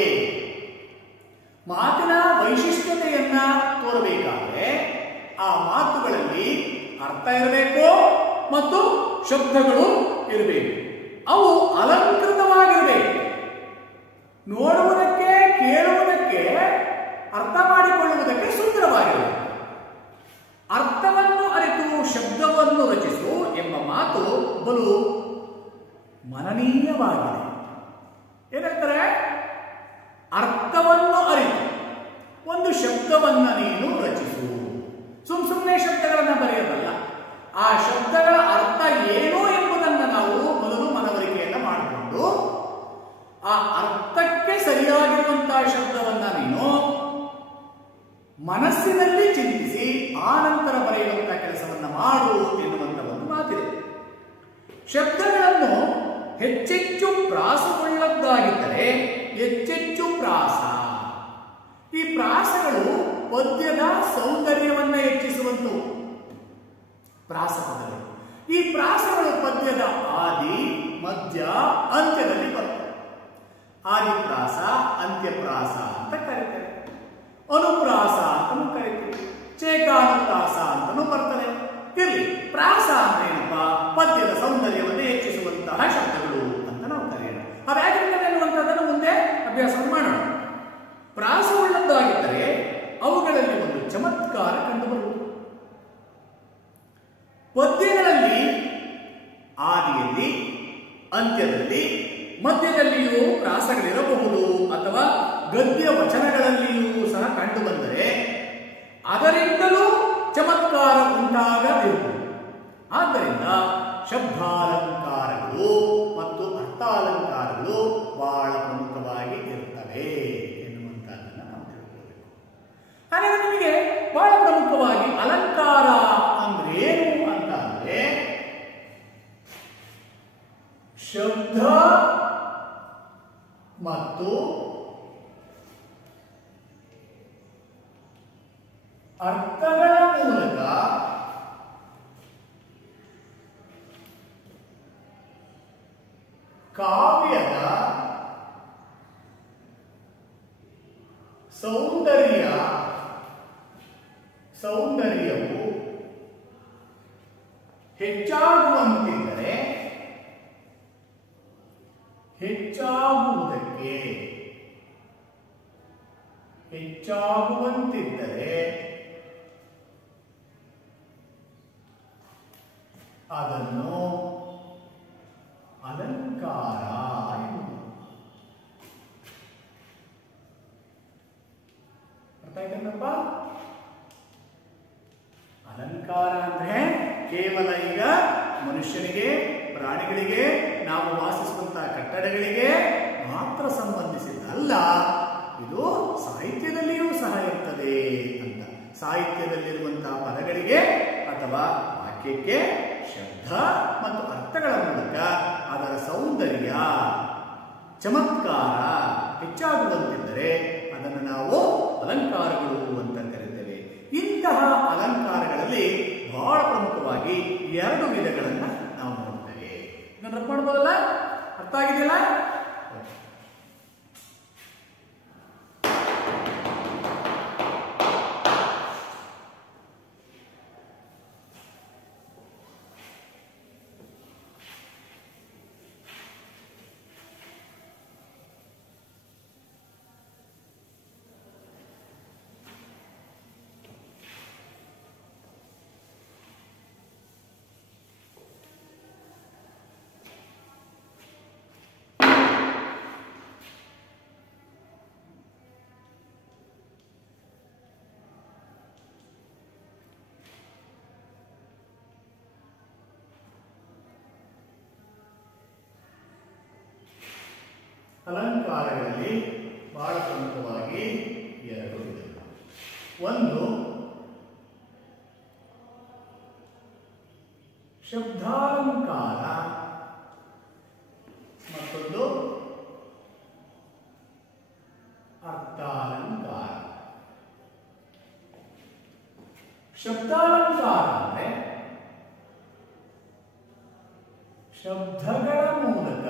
ಮಾತಿನ ವೈಶಿಷ್ಟ್ಯತೆಯನ್ನ ತೋರಬೇಕಾದ್ರೆ ಆ ಮಾತುಗಳಲ್ಲಿ ಅರ್ಥ ಇರಬೇಕು ಮತ್ತು ಶಬ್ದಗಳು ಇರಬೇಕು. ಅವು ಅಲಂಕೃತವಾಗಿರಬೇಕು. ನೋಡುವುದಕ್ಕೆ, ಕೇಳುವುದಕ್ಕೆ, ಅರ್ಥ ಮಾಡಿಕೊಳ್ಳುವುದಕ್ಕೆ ಸುಂದರವಾಗಿರಬೇಕು. ಅರ್ಥವನ್ನು ಅರಿತು ಶಬ್ದವನ್ನು ರಚಿಸು ಎಂಬ ಮಾತು ಬಲು ಮನನೀಯವಾಗಿದೆ. ಏನಂತಾರೆ? ಅರ್ಥವನ್ನು ಅರಿತು ಒಂದು ಶಬ್ದವನ್ನ ನೀನು ರಚಿಸು. ಸುಮ್ಮನೆ ಶಬ್ದಗಳನ್ನ ಬರೆಯೋದಲ್ಲ, ಆ ಶಬ್ದಗಳ ಅರ್ಥ ಏನು ಎಂಬುದನ್ನು ನಾವು ಮೊದಲು ಮನವರಿಕೆಯನ್ನ ಮಾಡಿಕೊಂಡು ಆ ಅರ್ಥಕ್ಕೆ ಸರಿಯಾಗಿರುವಂತಹ ಶಬ್ದವನ್ನ ನೀನು ಮನಸ್ಸಿನಲ್ಲಿ ಚಿಂತಿಸಿ ಆ ನಂತರ ಬರೆಯುವಂತಹ ಕೆಲಸವನ್ನ ಮಾಡು ಎನ್ನುವಂತ ಒಂದು ಮಾತಿದೆ. ಶಬ್ದಗಳನ್ನು ಹೆಚ್ಚೆಚ್ಚು ಪ್ರಾಸವುಳ್ಳದ್ದಾಗಿದ್ದರೆ ಹೆಚ್ಚೆಚ್ಚು ಪ್ರಾಸ. ಈ ಪ್ರಾಸಗಳು ಪದ್ಯದ ಸೌಂದರ್ಯವನ್ನ ಹೆಚ್ಚಿಸುವಂತವು ಪ್ರಾಸಪದಗಳು. ಈ ಪ್ರಾಸಗಳು ಪದ್ಯದ ಆದಿ ಅಂತ್ಯಪ್ರಾಸ ಅಂತ ಕರೀತೇವೆ, ಅನುಪ್ರಾಸ ಅಂತನೂ ಕರೀತೀವಿ, ಚೇಕಾನುಪ್ರಾಸ ಅಂತನೂ ಬರ್ತದೆ. ಇರಲಿ, ಪ್ರಾಸ ಅಂದ್ರೆ ಏನಪ್ಪ? ಪದ್ಯದ ಸೌಂದರ್ಯವನ್ನು ಹೆಚ್ಚಿಸುವಂತಹ ಶಬ್ದಗಳು ಅಂತ ನಾವು ಕರೆಯೋಣ. ಅವ್ಯಾಗಿರ್ತವೆ ಅನ್ನುವಂಥದ್ದನ್ನು ಮುಂದೆ ಅಭ್ಯಾಸ ಮಾಡೋಣ. ಪ್ರಾಸವುಳ್ಳದ್ದಾಗಿದ್ದರೆ ಅವುಗಳಲ್ಲಿ ಒಂದು ಚಮತ್ಕಾರ ಕಂಡುಬರುವುದು. ಪದ್ಯಗಳಲ್ಲಿ ಆದಿಯಲ್ಲಿ, ಅಂತ್ಯದಲ್ಲಿ, ಮಧ್ಯದಲ್ಲಿಯೂ ಪ್ರಾಸಗಳಿರಬಹುದು ಅಥವಾ ಗದ್ಯ ವಚನಗಳಲ್ಲಿಯೂ ಸಹ ಕಂಡು ಬಂದರೆ ಅದರಿಂದಲೂ ಚಮತ್ಕಾರ ಉಂಟಾಗದಿರುವುದು. ಆದ್ದರಿಂದ ಶಬ್ದಾಲಂಕಾರಗಳು ಮತ್ತು ಅರ್ಥಾಲಂಕಾರಗಳು ಬಹಳ ಪ್ರಮುಖವಾಗಿ ಇರುತ್ತವೆ ಎನ್ನುವಂತಹದನ್ನು ನಾವು ತಿಳ್ಕೊಳ್ಬೇಕು. ಹಾಗಾದ್ರೆ ನಿಮಗೆ ಬಹಳ ಪ್ರಮುಖವಾಗಿ ಅಲಂಕಾರ ಅಂದ್ರೆ ಏನು ಅಂತ ಅಂದ್ರೆ ಶಬ್ದ ಮತ್ತು ಅರ್ಥಗಳ ಮೂಲಕ ಕಾವ್ಯದ ಸೌಂದರ್ಯವು ಹೆಚ್ಚಾಗುವಂತಿದ್ದರೆ ಹೆಚ್ಚಾಗುವಂತಿದ್ದರೆ ಅದನ್ನು ಅಲಂಕಾರ ಎನ್ನುವುದು. ಅರ್ಥ ಆಯ್ತೇನಪ್ಪ? ಅಲಂಕಾರ ಅಂದ್ರೆ ಕೇವಲ ಈಗ ಮನುಷ್ಯನಿಗೆ, ಪ್ರಾಣಿಗಳಿಗೆ, ನಾವು ವಾಸಿಸುವಂತಹ ಕಟ್ಟಡಗಳಿಗೆ ಮಾತ್ರ ಸಂಬಂಧಿಸಿದ್ದಲ್ಲ, ಇದು ಸಾಹಿತ್ಯದಲ್ಲಿಯೂ ಸಹ ಇರ್ತದೆ ಅಂತ. ಸಾಹಿತ್ಯದಲ್ಲಿರುವಂತಹ ಪದಗಳಿಗೆ ಅಥವಾ ವಾಕ್ಯಕ್ಕೆ ಶಬ್ದ ಮತ್ತು ಅರ್ಥಗಳ ಮೂಲಕ ಅದರ ಸೌಂದರ್ಯ, ಚಮತ್ಕಾರ ಹೆಚ್ಚಾಗುವಂತಿದ್ದರೆ ಅದನ್ನು ನಾವು ಅಲಂಕಾರಗಳು ಅಂತ ಕರೀತೇವೆ. ಇಂತಹ ಅಲಂಕಾರಗಳಲ್ಲಿ ಬಹಳ ಪ್ರಮುಖವಾಗಿ 2 ವಿಧಗಳನ್ನು ನಾವು ನೋಡ್ತೇವೆ. ಇದನ್ನು ರಫ್ ಮಾಡಬಹುದಲ್ಲ? ಅರ್ಥ ಆಗಿದೆಯಲ್ಲ? ಅಲಂಕಾರಗಳಲ್ಲಿ ಬಹಳ ಪ್ರಮುಖವಾಗಿ 2 ವಿಧಗಳು. ಒಂದು ಶಬ್ದಾಲಂಕಾರ, ಮತ್ತೊಂದು ಅರ್ಥಾಲಂಕಾರ. ಶಬ್ದಾಲಂಕಾರ ಅಂದ್ರೆ ಶಬ್ದಗಳ ಮೂಲಕ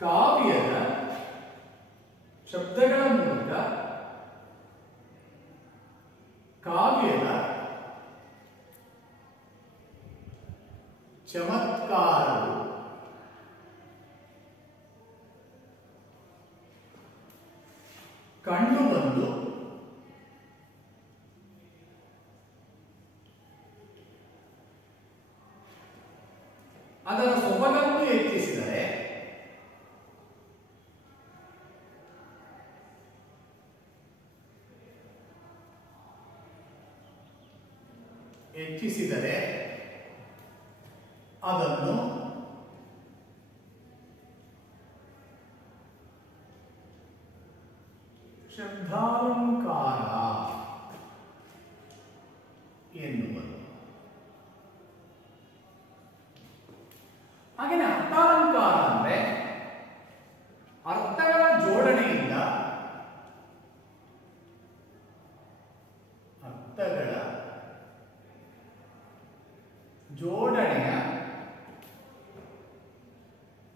ಕಾವ್ಯದ ಶಬ್ದಗಳ ಮೂಲಕ ಕಾವ್ಯದ ಚಮತ್ಕಾರವು ಕಂಡುಬಂದು ಅದರ ಸೊಬಗನ್ನು ಹೆಚ್ಚಿಸಿದರೆ ಅದನ್ನು ಶಬ್ದಾಲಂಕಾರ ಎನ್ನುವರು. ಹಾಗೆ ಅರ್ಥಾಲಂಕಾರ ಅಂದ್ರೆ ಅರ್ಥಗಳ ಜೋಡಣೆಯಿಂದ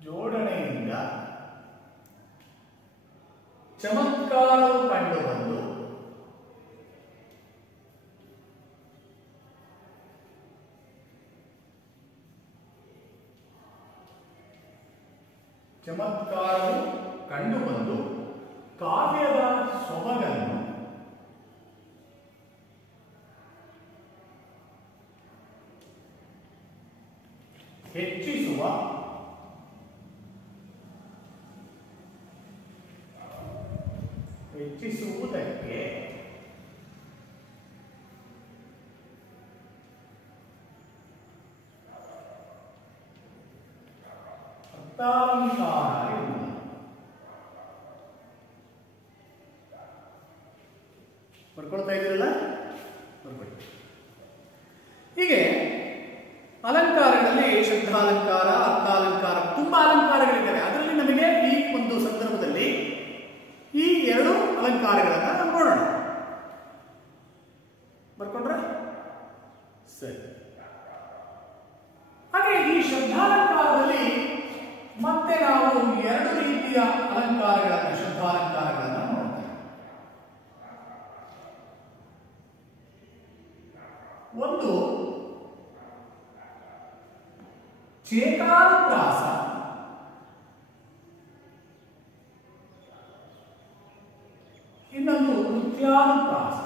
ಜೋಡಣೆಯಿಂದ ಚಮತ್ಕಾರವು ಕಂಡುಬಂದು ಕಾವ್ಯದ ಸೊಬಗನ್ನು ಹೆಚ್ಚಿಸುವುದಕ್ಕೆ ಅರ್ಥಾಲಂಕಾರ ಬರ್ಕೊಳ್ತಾ ಇದ್ದೀರಲ್ಲ, ಬರ್ಕೊಳ್ಳಿ. ಹೀಗೆ ಅಲಂಕಾರಗಳಲ್ಲಿ ಶಬ್ದಾಲಂಕಾರ, ಅರ್ಥಾಲಂಕಾರ, ತುಂಬಾ ಅಲಂಕಾರಗಳಿದ್ದಾವೆ. ಅದರಲ್ಲಿ ನಮಗೆ ಈ ಒಂದು ಸಂದರ್ಭದಲ್ಲಿ ಈ ಎರಡು ಅಲಂಕಾರಗಳನ್ನು ನಾವು ನೋಡೋಣ. ಬರ್ಕೊಂಡ್ರೆ ಸರಿ. ಹಾಗೆ ಈ ಶಬ್ದಾಲಂಕಾರದಲ್ಲಿ ಮತ್ತೆ ನಾವು ಎರಡು ರೀತಿಯ ಅಲಂಕಾರಗಳನ್ನು, ಶಬ್ದಾಲಂಕಾರಗಳನ್ನು ನೋಡ್ತೇವೆ. ಒಂದು ಚೇಕಾನುಪ್ರಾಸ, ಇನ್ನೊಂದು ನೃತ್ಯಾನುಪ್ರಾಸ.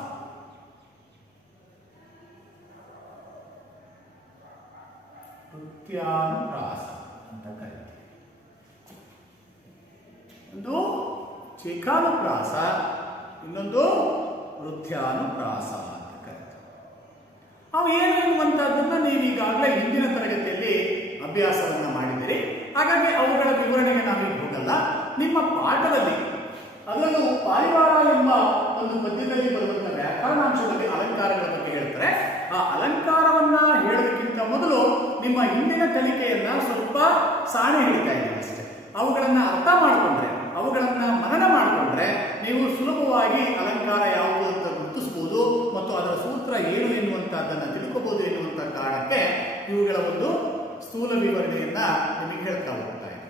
ನೃತ್ಯಾನುಪ್ರಾಸ ಅಂತ ಕರೀತೀವಿ. ಒಂದು ಚೇಕಾನುಪ್ರಾಸ, ಇನ್ನೊಂದು ನೃತ್ಯಾನುಪ್ರಾಸ ಅಂತ ಕರೀತೀವಿ. ಅವು ಏನು ಎನ್ನುವಂತಹದ್ದನ್ನ ನೀವು ಈಗಾಗಲೇ ಹಿಂದಿನ ತರಗತಿಯಲ್ಲಿ ಅಭ್ಯಾಸವನ್ನ ಮಾಡಿದ್ದೀರಿ. ಹಾಗಾಗಿ ಅವುಗಳ ವಿವರಣೆಗೆ ನಾವೀಗ ಹೋಗಲ್ಲ. ನಿಮ್ಮ ಪಾಠದಲ್ಲಿ ಅದರಲ್ಲೂ ಪಾರಿವಾಳ ಎಂಬ ಒಂದು ಪದ್ಯದಲ್ಲಿ ಬರುವಂತಹ ವ್ಯಾಕರಣಾಂಶದಲ್ಲಿ ಅಲಂಕಾರಗಳ ಬಗ್ಗೆ ಹೇಳ್ತಾರೆ. ಆ ಅಲಂಕಾರವನ್ನ ಹೇಳೋದಕ್ಕಿಂತ ಮೊದಲು ನಿಮ್ಮ ಹಿಂದಿನ ಕಲಿಕೆಯನ್ನ ಸ್ವಲ್ಪ ಸಾಣೆ ಹಿಡಿತಾ ಇದ್ದೀವಿ ಅಷ್ಟೇ. ಅವುಗಳನ್ನ ಅರ್ಥ ಮಾಡಿಕೊಂಡ್ರೆ, ಅವುಗಳನ್ನ ಮನನ ಮಾಡಿಕೊಂಡ್ರೆ ನೀವು ಸುಲಭವಾಗಿ ಅಲಂಕಾರ ಯಾವುದು ಅಂತ ಗುರುತಿಸಬಹುದು ಮತ್ತು ಅದರ ಸೂತ್ರ ಏನು ಎನ್ನುವಂತಹದ್ದನ್ನ ತಿಳ್ಕೋಬಹುದು ಎನ್ನುವಂತ ಕಾರಣಕ್ಕೆ ಇವುಗಳ ಒಂದು ಸ್ಥೂಲ ವಿವರಣೆಯನ್ನ ನಿಮಗೆ ಹೇಳ್ತಾ ಹೋಗ್ತಾ ಇದೆ.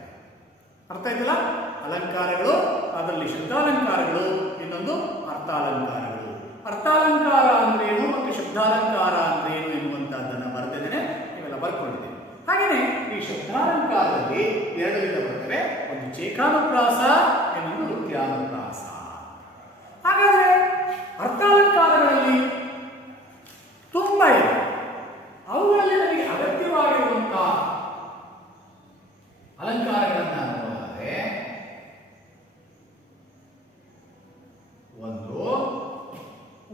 ಅರ್ಥ ಆಯ್ತಲ್ಲ? ಅಲಂಕಾರಗಳು, ಅದರಲ್ಲಿ ಶಬ್ದಾಲಂಕಾರಗಳು, ಇನ್ನೊಂದು ಅರ್ಥಾಲಂಕಾರಗಳು. ಅರ್ಥಾಲಂಕಾರ ಅಂದ್ರೇನು ಮತ್ತು ಶಬ್ದಾಲಂಕಾರ ಅಂದ್ರೇನು ಎನ್ನುವಂತಹದ್ದನ್ನ ಬರೆದಿದ್ದೇನೆ, ನೀವೆಲ್ಲ ಬರ್ಕೊಂಡಿದ್ದೇನೆ. ಹಾಗೆಯೇ ಈ ಶಬ್ದಾಲಂಕಾರದಲ್ಲಿ ಎರಡು ವಿಧ ಬರ್ತವೆ. ಒಂದು ಚೇಕಾನುಪ್ರಾಸ, ಇನ್ನೊಂದು ನೃತ್ಯಾನುಪ್ರಾಸ. ಹಾಗಾದ್ರೆ ಅರ್ಥಾಲಂಕಾರಗಳಲ್ಲಿ ತುಂಬಾ ಇದೆ. ಅವುಗಳಲ್ಲಿ ನಮಗೆ ಅಗತ್ಯವಾಗಿರುವಂತಹ ಅಲಂಕಾರಗಳನ್ನ ನೋಡಿದರೆ ಒಂದು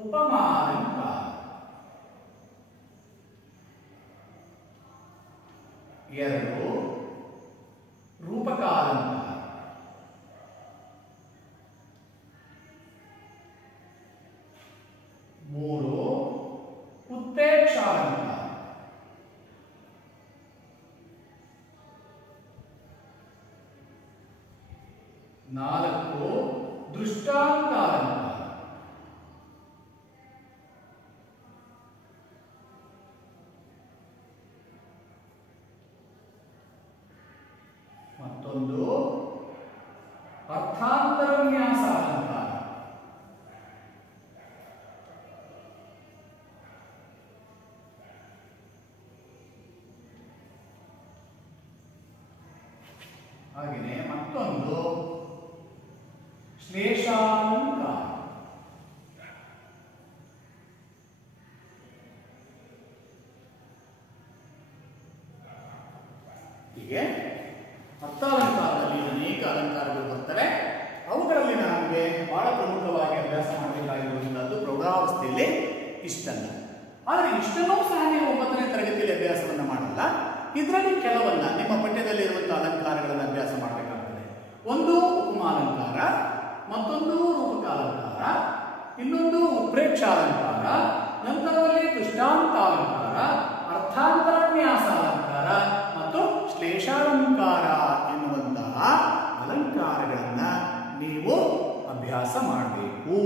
ಉಪಮಾಲಂಕಾರ, ಎರಡು ರೂಪಕಾಲಂಕಾರ, ಮೂರು ಉತ್ಪ್ರೇಕ್ಷಾಲಂಕಾರ, ನಾಲ್ಕು ದೃಷ್ಟಾಂತಾಲಂಕಾರ, ಮತ್ತೊಂದು ಅರ್ಥಾಂತರನ್ಯಾಸ ಅಲಂಕಾರ, ಹಾಗೆಯೇ ಮತ್ತೊಂದು ಶ್ಲೇಷಾಲಂಕಾರ. ಹೀಗೆ ಅರ್ಥಾಲಂಕಾರದಲ್ಲಿ ಅನೇಕ ಅಲಂಕಾರಗಳು ಬರ್ತವೆ. ಅವುಗಳಲ್ಲಿ ನಮಗೆ ಬಹಳ ಪ್ರಮುಖವಾಗಿ ಅಭ್ಯಾಸ ಮಾಡಬೇಕಾಗಿರುವಂತಹದ್ದು ಪ್ರೌಢಾವಸ್ಥೆಯಲ್ಲಿ ಇಷ್ಟಲ್ಲ. ಆದರೆ ಇಷ್ಟನ್ನೂ ಸಹ ನೀವು 9ನೇ ತರಗತಿಯಲ್ಲಿ ಅಭ್ಯಾಸವನ್ನ ಮಾಡಲ್ಲ. ಇದರಲ್ಲಿ ಕೆಲವನ್ನ ನಿಮ್ಮ ಪಠ್ಯದಲ್ಲಿ ಇರುವಂತಹ ಅಲಂಕಾರಗಳನ್ನು ಅಭ್ಯಾಸ ಮಾಡಬೇಕಾಗ್ತದೆ. ಒಂದು ಉಪಮಾಲಂಕಾರ, ಮತ್ತೊಂದು ರೂಪಕಾಲಂಕಾರ, ಇನ್ನೊಂದು ಉತ್ಪ್ರೇಕ್ಷಾಲಂಕಾರ, ನಂತರದಲ್ಲಿ ದೃಷ್ಟಾಂತಾಲಂಕಾರ, ಅರ್ಥಾಂತರನ್ಯಾಸ ಅಲಂಕಾರ ಮತ್ತು ಶ್ಲೇಷಾಲಂಕಾರ ಎನ್ನುವಂತಹ ಅಲಂಕಾರಗಳನ್ನ ನೀವು ಅಭ್ಯಾಸ ಮಾಡಬೇಕು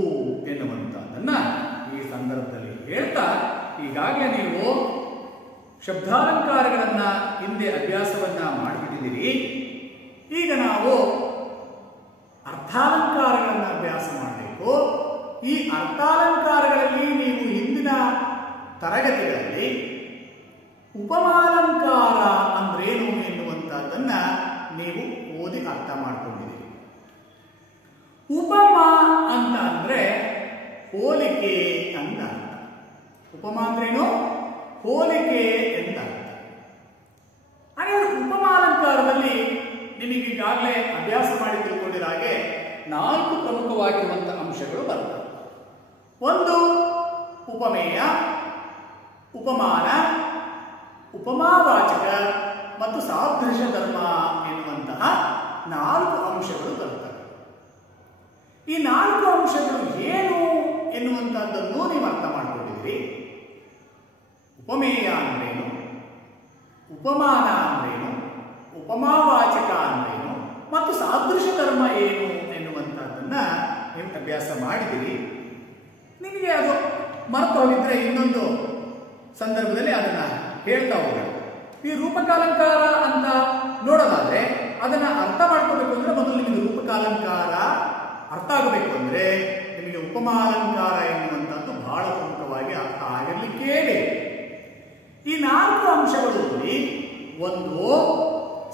ಎನ್ನುವಂತಹದನ್ನ ಈ ಸಂದರ್ಭದಲ್ಲಿ ಹೇಳ್ತಾ, ಈಗಾಗಲೇ ನೀವು ಶಬ್ದಾಲಂಕಾರಗಳನ್ನ ಹಿಂದೆ ಅಭ್ಯಾಸವನ್ನ ಮಾಡಿಬಿಟ್ಟಿದ್ದೀರಿ. ಈಗ ನಾವು ಅರ್ಥಾಲಂಕಾರಗಳನ್ನ ಅಭ್ಯಾಸ ಮಾಡಬೇಕು. ಈ ಅರ್ಥಾಲಂಕಾರಗಳಲ್ಲಿ ನೀವು ಹಿಂದಿನ ತರಗತಿಗಳಲ್ಲಿ ಉಪಮಾಲಂಕಾರ ಅಂದ್ರೇನು ಎನ್ನುವಂತಹದ್ದನ್ನ ನೀವು ಓದಿ ಅರ್ಥ ಮಾಡ್ಕೊಂಡಿದ್ದೀರಿ. ಉಪಮಾ ಅಂತ ಅಂದ್ರೆ ಹೋಲಿಕೆ ಅಂತ ಅರ್ಥ. ಉಪಮಾ ಅಂದ್ರೇನು? ಹೋಲಿಕೆ ಅಂತ ಅರ್ಥ. ಹಾಗಾದ್ರೆ ಉಪಮಾಲಂಕಾರದಲ್ಲಿ ನಿಮಗೆ ಈಗಾಗಲೇ ಅಭ್ಯಾಸ ಮಾಡಿ ತಿಳ್ಕೊಂಡಿರೋ ಹಾಗೆ 4 ಪ್ರಮುಖವಾಗಿರುವಂತಹ ಅಂಶಗಳು ಬರ್ತವೆ. ಒಂದು ಉಪಮೇಯ, ಉಪಮಾನ, ಉಪಮಾವಾಚಕ ಮತ್ತು ಸಾದೃಶ ಧರ್ಮ ಎನ್ನುವಂತಹ 4 ಅಂಶಗಳು ಬರ್ತವೆ. ಈ 4 ಅಂಶಗಳು ಏನು ಎನ್ನುವಂತಹದ್ದನ್ನು ನೀವು ಅರ್ಥ ಮಾಡ್ಕೊಂಡಿದ್ದೀರಿ. ಉಪಮೇಯ ಅಂದ್ರೇನು, ಉಪಮಾನ ಅಂದ್ರೇನು, ಉಪಮಾವಾಚಕ ಅಂದ್ರೇನು ಮತ್ತು ಸಾದೃಶ ಧರ್ಮ ಏನು ಎನ್ನುವಂತಹದ್ದನ್ನ ನೀವು ಅಭ್ಯಾಸ ಮಾಡಿದಿರಿ. ನಿಮಗೆ ಅದು ಮರೆತು ಹೋಗಿದ್ರೆ ಇನ್ನೊಂದು ಸಂದರ್ಭದಲ್ಲಿ ಅದನ್ನ ಹೇಳ್ತಾ ಹೋಗೋಣ. ಈ ರೂಪಕಾಲಂಕಾರ ಅಂತ ನೋಡೋದಾದ್ರೆ ಅದನ್ನ ಅರ್ಥ ಮಾಡ್ಕೋಬೇಕು ಅಂದ್ರೆ ಮೊದಲು ನಿಮಗೆ ರೂಪಕಾಲಂಕಾರ ಅರ್ಥ ಆಗಬೇಕು ಅಂದ್ರೆ ನಿಮಗೆ ಉಪಮಾಲಂಕಾರ ಎನ್ನುವಂಥದ್ದು ಬಹಳ ಪ್ರಮುಖವಾಗಿ ಅರ್ಥ ಆಗಿರ್ಲಿಕ್ಕೇ ಬೇಕು. ಈ 4 ಅಂಶಗಳಲ್ಲಿ ಒಂದು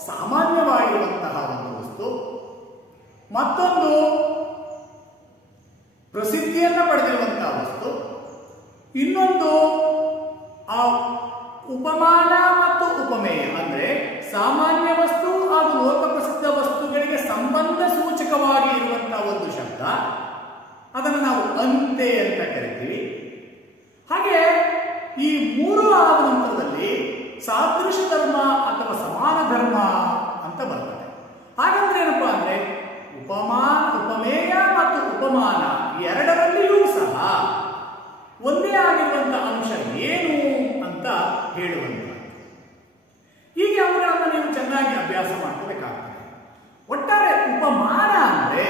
ಸಾಮಾನ್ಯವಾಗಿರುವಂತಹ ಒಂದು ವಸ್ತು, ಮತ್ತೊಂದು ಪ್ರಸಿದ್ಧಿಯನ್ನ ಪಡೆದಿರುವಂತಹ ವಸ್ತು, ಇನ್ನೊಂದು ಆ ಉಪಮಾನ ಮತ್ತು ಉಪಮೇಯ ಅಂದ್ರೆ ಸಾಮಾನ್ಯ ವಸ್ತು ಹಾಗೂ ಲೋಕಪ್ರಸಿದ್ಧ ವಸ್ತುಗಳಿಗೆ ಸಂಬಂಧ ಸೂಚಕವಾಗಿ ಇರುವಂತಹ ಒಂದು ಶಬ್ದ, ಅದನ್ನು ನಾವು ಅಂತೆ ಅಂತ ಕರಿತೀವಿ. ಹಾಗೆ ಈ 3 ಆದ ನಂತರದಲ್ಲಿ ಸಾದೃಶ ಧರ್ಮ ಅಥವಾ ಸಮಾನ ಧರ್ಮ ಅಂತ ಬರ್ತದೆ. ಹಾಗಂದ್ರೆ ಏನಪ್ಪಾ ಅಂದ್ರೆ ಉಪಮೇಯ ಮತ್ತು ಉಪಮಾನ ಎರಡರಲ್ಲಿಯೂ ಸಹ ಒಂದೇ ಆಗಿರುವಂತಹ ಅಂಶ ಏನು ಅಂತ ಹೇಳುವಂತ. ಹೀಗೆ ಅವುಗಳನ್ನು ನೀವು ಚೆನ್ನಾಗಿ ಅಭ್ಯಾಸ ಮಾಡ್ಕೋಬೇಕಾಗ್ತದೆ. ಒಟ್ಟಾರೆ ಉಪಮಾನ ಅಂದ್ರೆ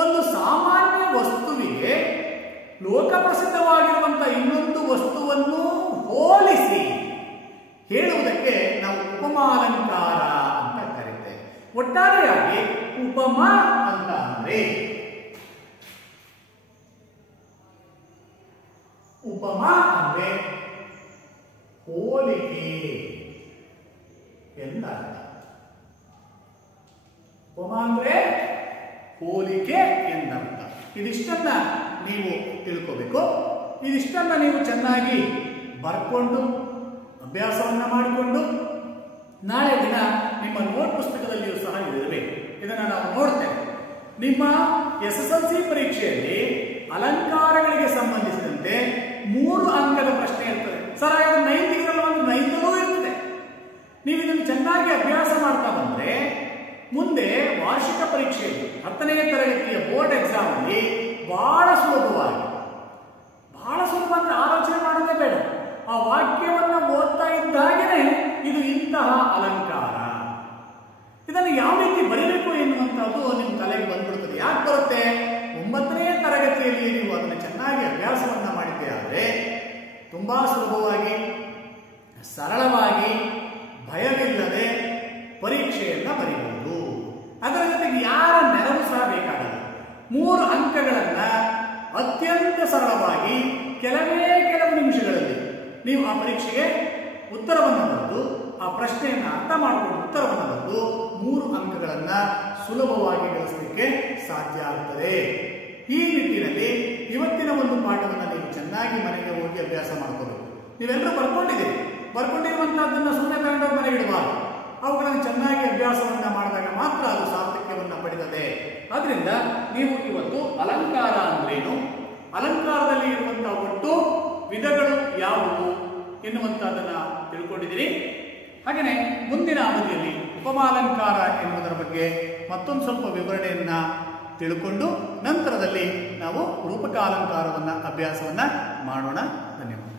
ಒಂದು ಸಾಮಾನ್ಯ ವಸ್ತುವಿಗೆ ಲೋಕಪ್ರಸಿದ್ಧವಾಗಿರುವಂತಹ ಇನ್ನೊಂದು ವಸ್ತುವನ್ನು ಹೋಲಿಸಿ ಹೇಳುವುದಕ್ಕೆ ನಾವು ಉಪಮಾಲಂಕಾರ ಅಂತ ಕರೀತೇವೆ. ಒಟ್ಟಾರೆಯಾಗಿ ಉಪಮಾ ಅಂತ ಅಂದ್ರೆ ಉಪಮಾ ಅಂದ್ರೆ ಹೋಲಿಕೆ ಎಂದರ್ಥ. ಉಪಮಾ ಅಂದ್ರೆ ಹೋಲಿಕೆ ಎಂದರ್ಥ. ಇದಿಷ್ಟನ್ನ ನೀವು ತಿಳ್ಕೋಬೇಕು. ಇದಿಷ್ಟನ್ನ ನೀವು ಚೆನ್ನಾಗಿ ಬರ್ಕೊಂಡು ಅಭ್ಯಾಸವನ್ನ ಮಾಡಿಕೊಂಡು ನಾಳೆ ದಿನ ನಿಮ್ಮ ನೋಟ್ ಪುಸ್ತಕದಲ್ಲಿಯೂ ಸಹ ಇರಬೇಕು. ಇದನ್ನ ನಾವು ನೋಡ್ತೇವೆ. ನಿಮ್ಮ SSLC ಪರೀಕ್ಷೆಯಲ್ಲಿ ಅಲಂಕಾರಗಳಿಗೆ ಸಂಬಂಧಿಸಿದಂತೆ 3 ಅಂಕದ ಪ್ರಶ್ನೆ ಇರ್ತದೆ. ಸರ್ ಅದು 9 ಇರ್ತದೆ. ನೀವು ಇದನ್ನು ಚೆನ್ನಾಗಿ ಅಭ್ಯಾಸ ಮಾಡ್ತಾ ಬಂದ್ರೆ ಮುಂದೆ ವಾರ್ಷಿಕ ಪರೀಕ್ಷೆಯಲ್ಲಿ 10ನೇ ತರಗತಿಯ ಬೋರ್ಡ್ ಎಕ್ಸಾಮ್ ಅಲ್ಲಿ ಬಹಳ ಸುಲಭವಾಗಿ, ಬಹಳ ಸುಲಭ ಅಂದ್ರೆ ಆಲೋಚನೆ ಮಾಡೋದೇ ಬೇಡ, ಆ ವಾಕ್ಯವನ್ನ ಓದ್ತಾ ಇದ್ದಾಗೇನೆ ಇದು ಇಂತಹ ಅಲಂಕಾರ, ಇದನ್ನು ಯಾವ ರೀತಿ ಬರೀಬೇಕು ಎನ್ನುವಂತಹದ್ದು ನಿಮ್ಮ ತಲೆಗೆ ಬಂದ್ಬಿಡ್ತದೆ. ಯಾಕೆ ಬರುತ್ತೆ? 9ನೇ ತರಗತಿಯಲ್ಲಿ ನೀವು ಅದನ್ನು ಚೆನ್ನಾಗಿ ಅಭ್ಯಾಸವನ್ನ ಮಾಡಿದ್ದೆ ಆದರೆ ತುಂಬಾ ಸುಲಭವಾಗಿ, ಸರಳವಾಗಿ, ಭಯವಿಲ್ಲದೆ ಪರೀಕ್ಷೆಯನ್ನ ಬರೀಬಹುದು. ಅದರ ಜೊತೆಗೆ ಯಾರ ನೆರವು ಸಹ ಬೇಕಾಗಲ್ಲ. 3 ಅಂಕಗಳನ್ನ ಅತ್ಯಂತ ಸರಳವಾಗಿ ಕೆಲವು ನಿಮಿಷಗಳಲ್ಲಿ ನೀವು ಆ ಪರೀಕ್ಷೆಗೆ ಉತ್ತರವನ್ನು ಬರೆದು, ಆ ಪ್ರಶ್ನೆಯನ್ನು ಅರ್ಥ ಮಾಡಿಕೊಂಡು ಉತ್ತರವನ್ನು ಬರೆದು 3 ಅಂಕಗಳನ್ನ ಸುಲಭವಾಗಿ ಗಳಿಸಲಿಕ್ಕೆ ಸಾಧ್ಯ ಆಗ್ತದೆ. ಈ ನಿಟ್ಟಿನಲ್ಲಿ ಇವತ್ತಿನ ಒಂದು ಪಾಠವನ್ನು ನೀವು ಚೆನ್ನಾಗಿ ಮನೆಗೆ ಹೋಗಿ ಅಭ್ಯಾಸ ಮಾಡ್ಕೋಬೇಕು. ನೀವೆಲ್ಲರೂ ಬರ್ಕೊಂಡಿರುವಂತಹದ್ದನ್ನ ಸುಮ್ಮನೆ ತಗೊಂಡು ಮನೆಗೆ ಇಡಬಾರದು. ಅವುಗಳನ್ನು ಚೆನ್ನಾಗಿ ಅಭ್ಯಾಸವನ್ನ ಮಾಡಿದಾಗ ಮಾತ್ರ ಅದು ಸಾರ್ಥಕ್ಯವನ್ನ ಪಡೆದಿದೆ. ಆದ್ರಿಂದ ನೀವು ಇವತ್ತು ಅಲಂಕಾರ ಅಂದ್ರೇನು, ಅಲಂಕಾರದಲ್ಲಿ ಇರುವಂತಹ ಒಟ್ಟು ವಿಧಗಳು ಯಾವುವು ಎನ್ನುವಂತಹದನ್ನ ತಿಳ್ಕೊಂಡಿದ್ದೀರಿ. ಹಾಗೆಯೇ ಮುಂದಿನ ಅವಧಿಯಲ್ಲಿ ಉಪಮಾಲಂಕಾರ ಎನ್ನುವುದರ ಬಗ್ಗೆ ಮತ್ತೊಂದು ಸ್ವಲ್ಪ ವಿವರಣೆಯನ್ನ ತಿಳ್ಕೊಂಡು ನಂತರದಲ್ಲಿ ನಾವು ರೂಪಕಾಲಂಕಾರವನ್ನ ಅಭ್ಯಾಸವನ್ನ ಮಾಡೋಣ. ಧನ್ಯವಾದ.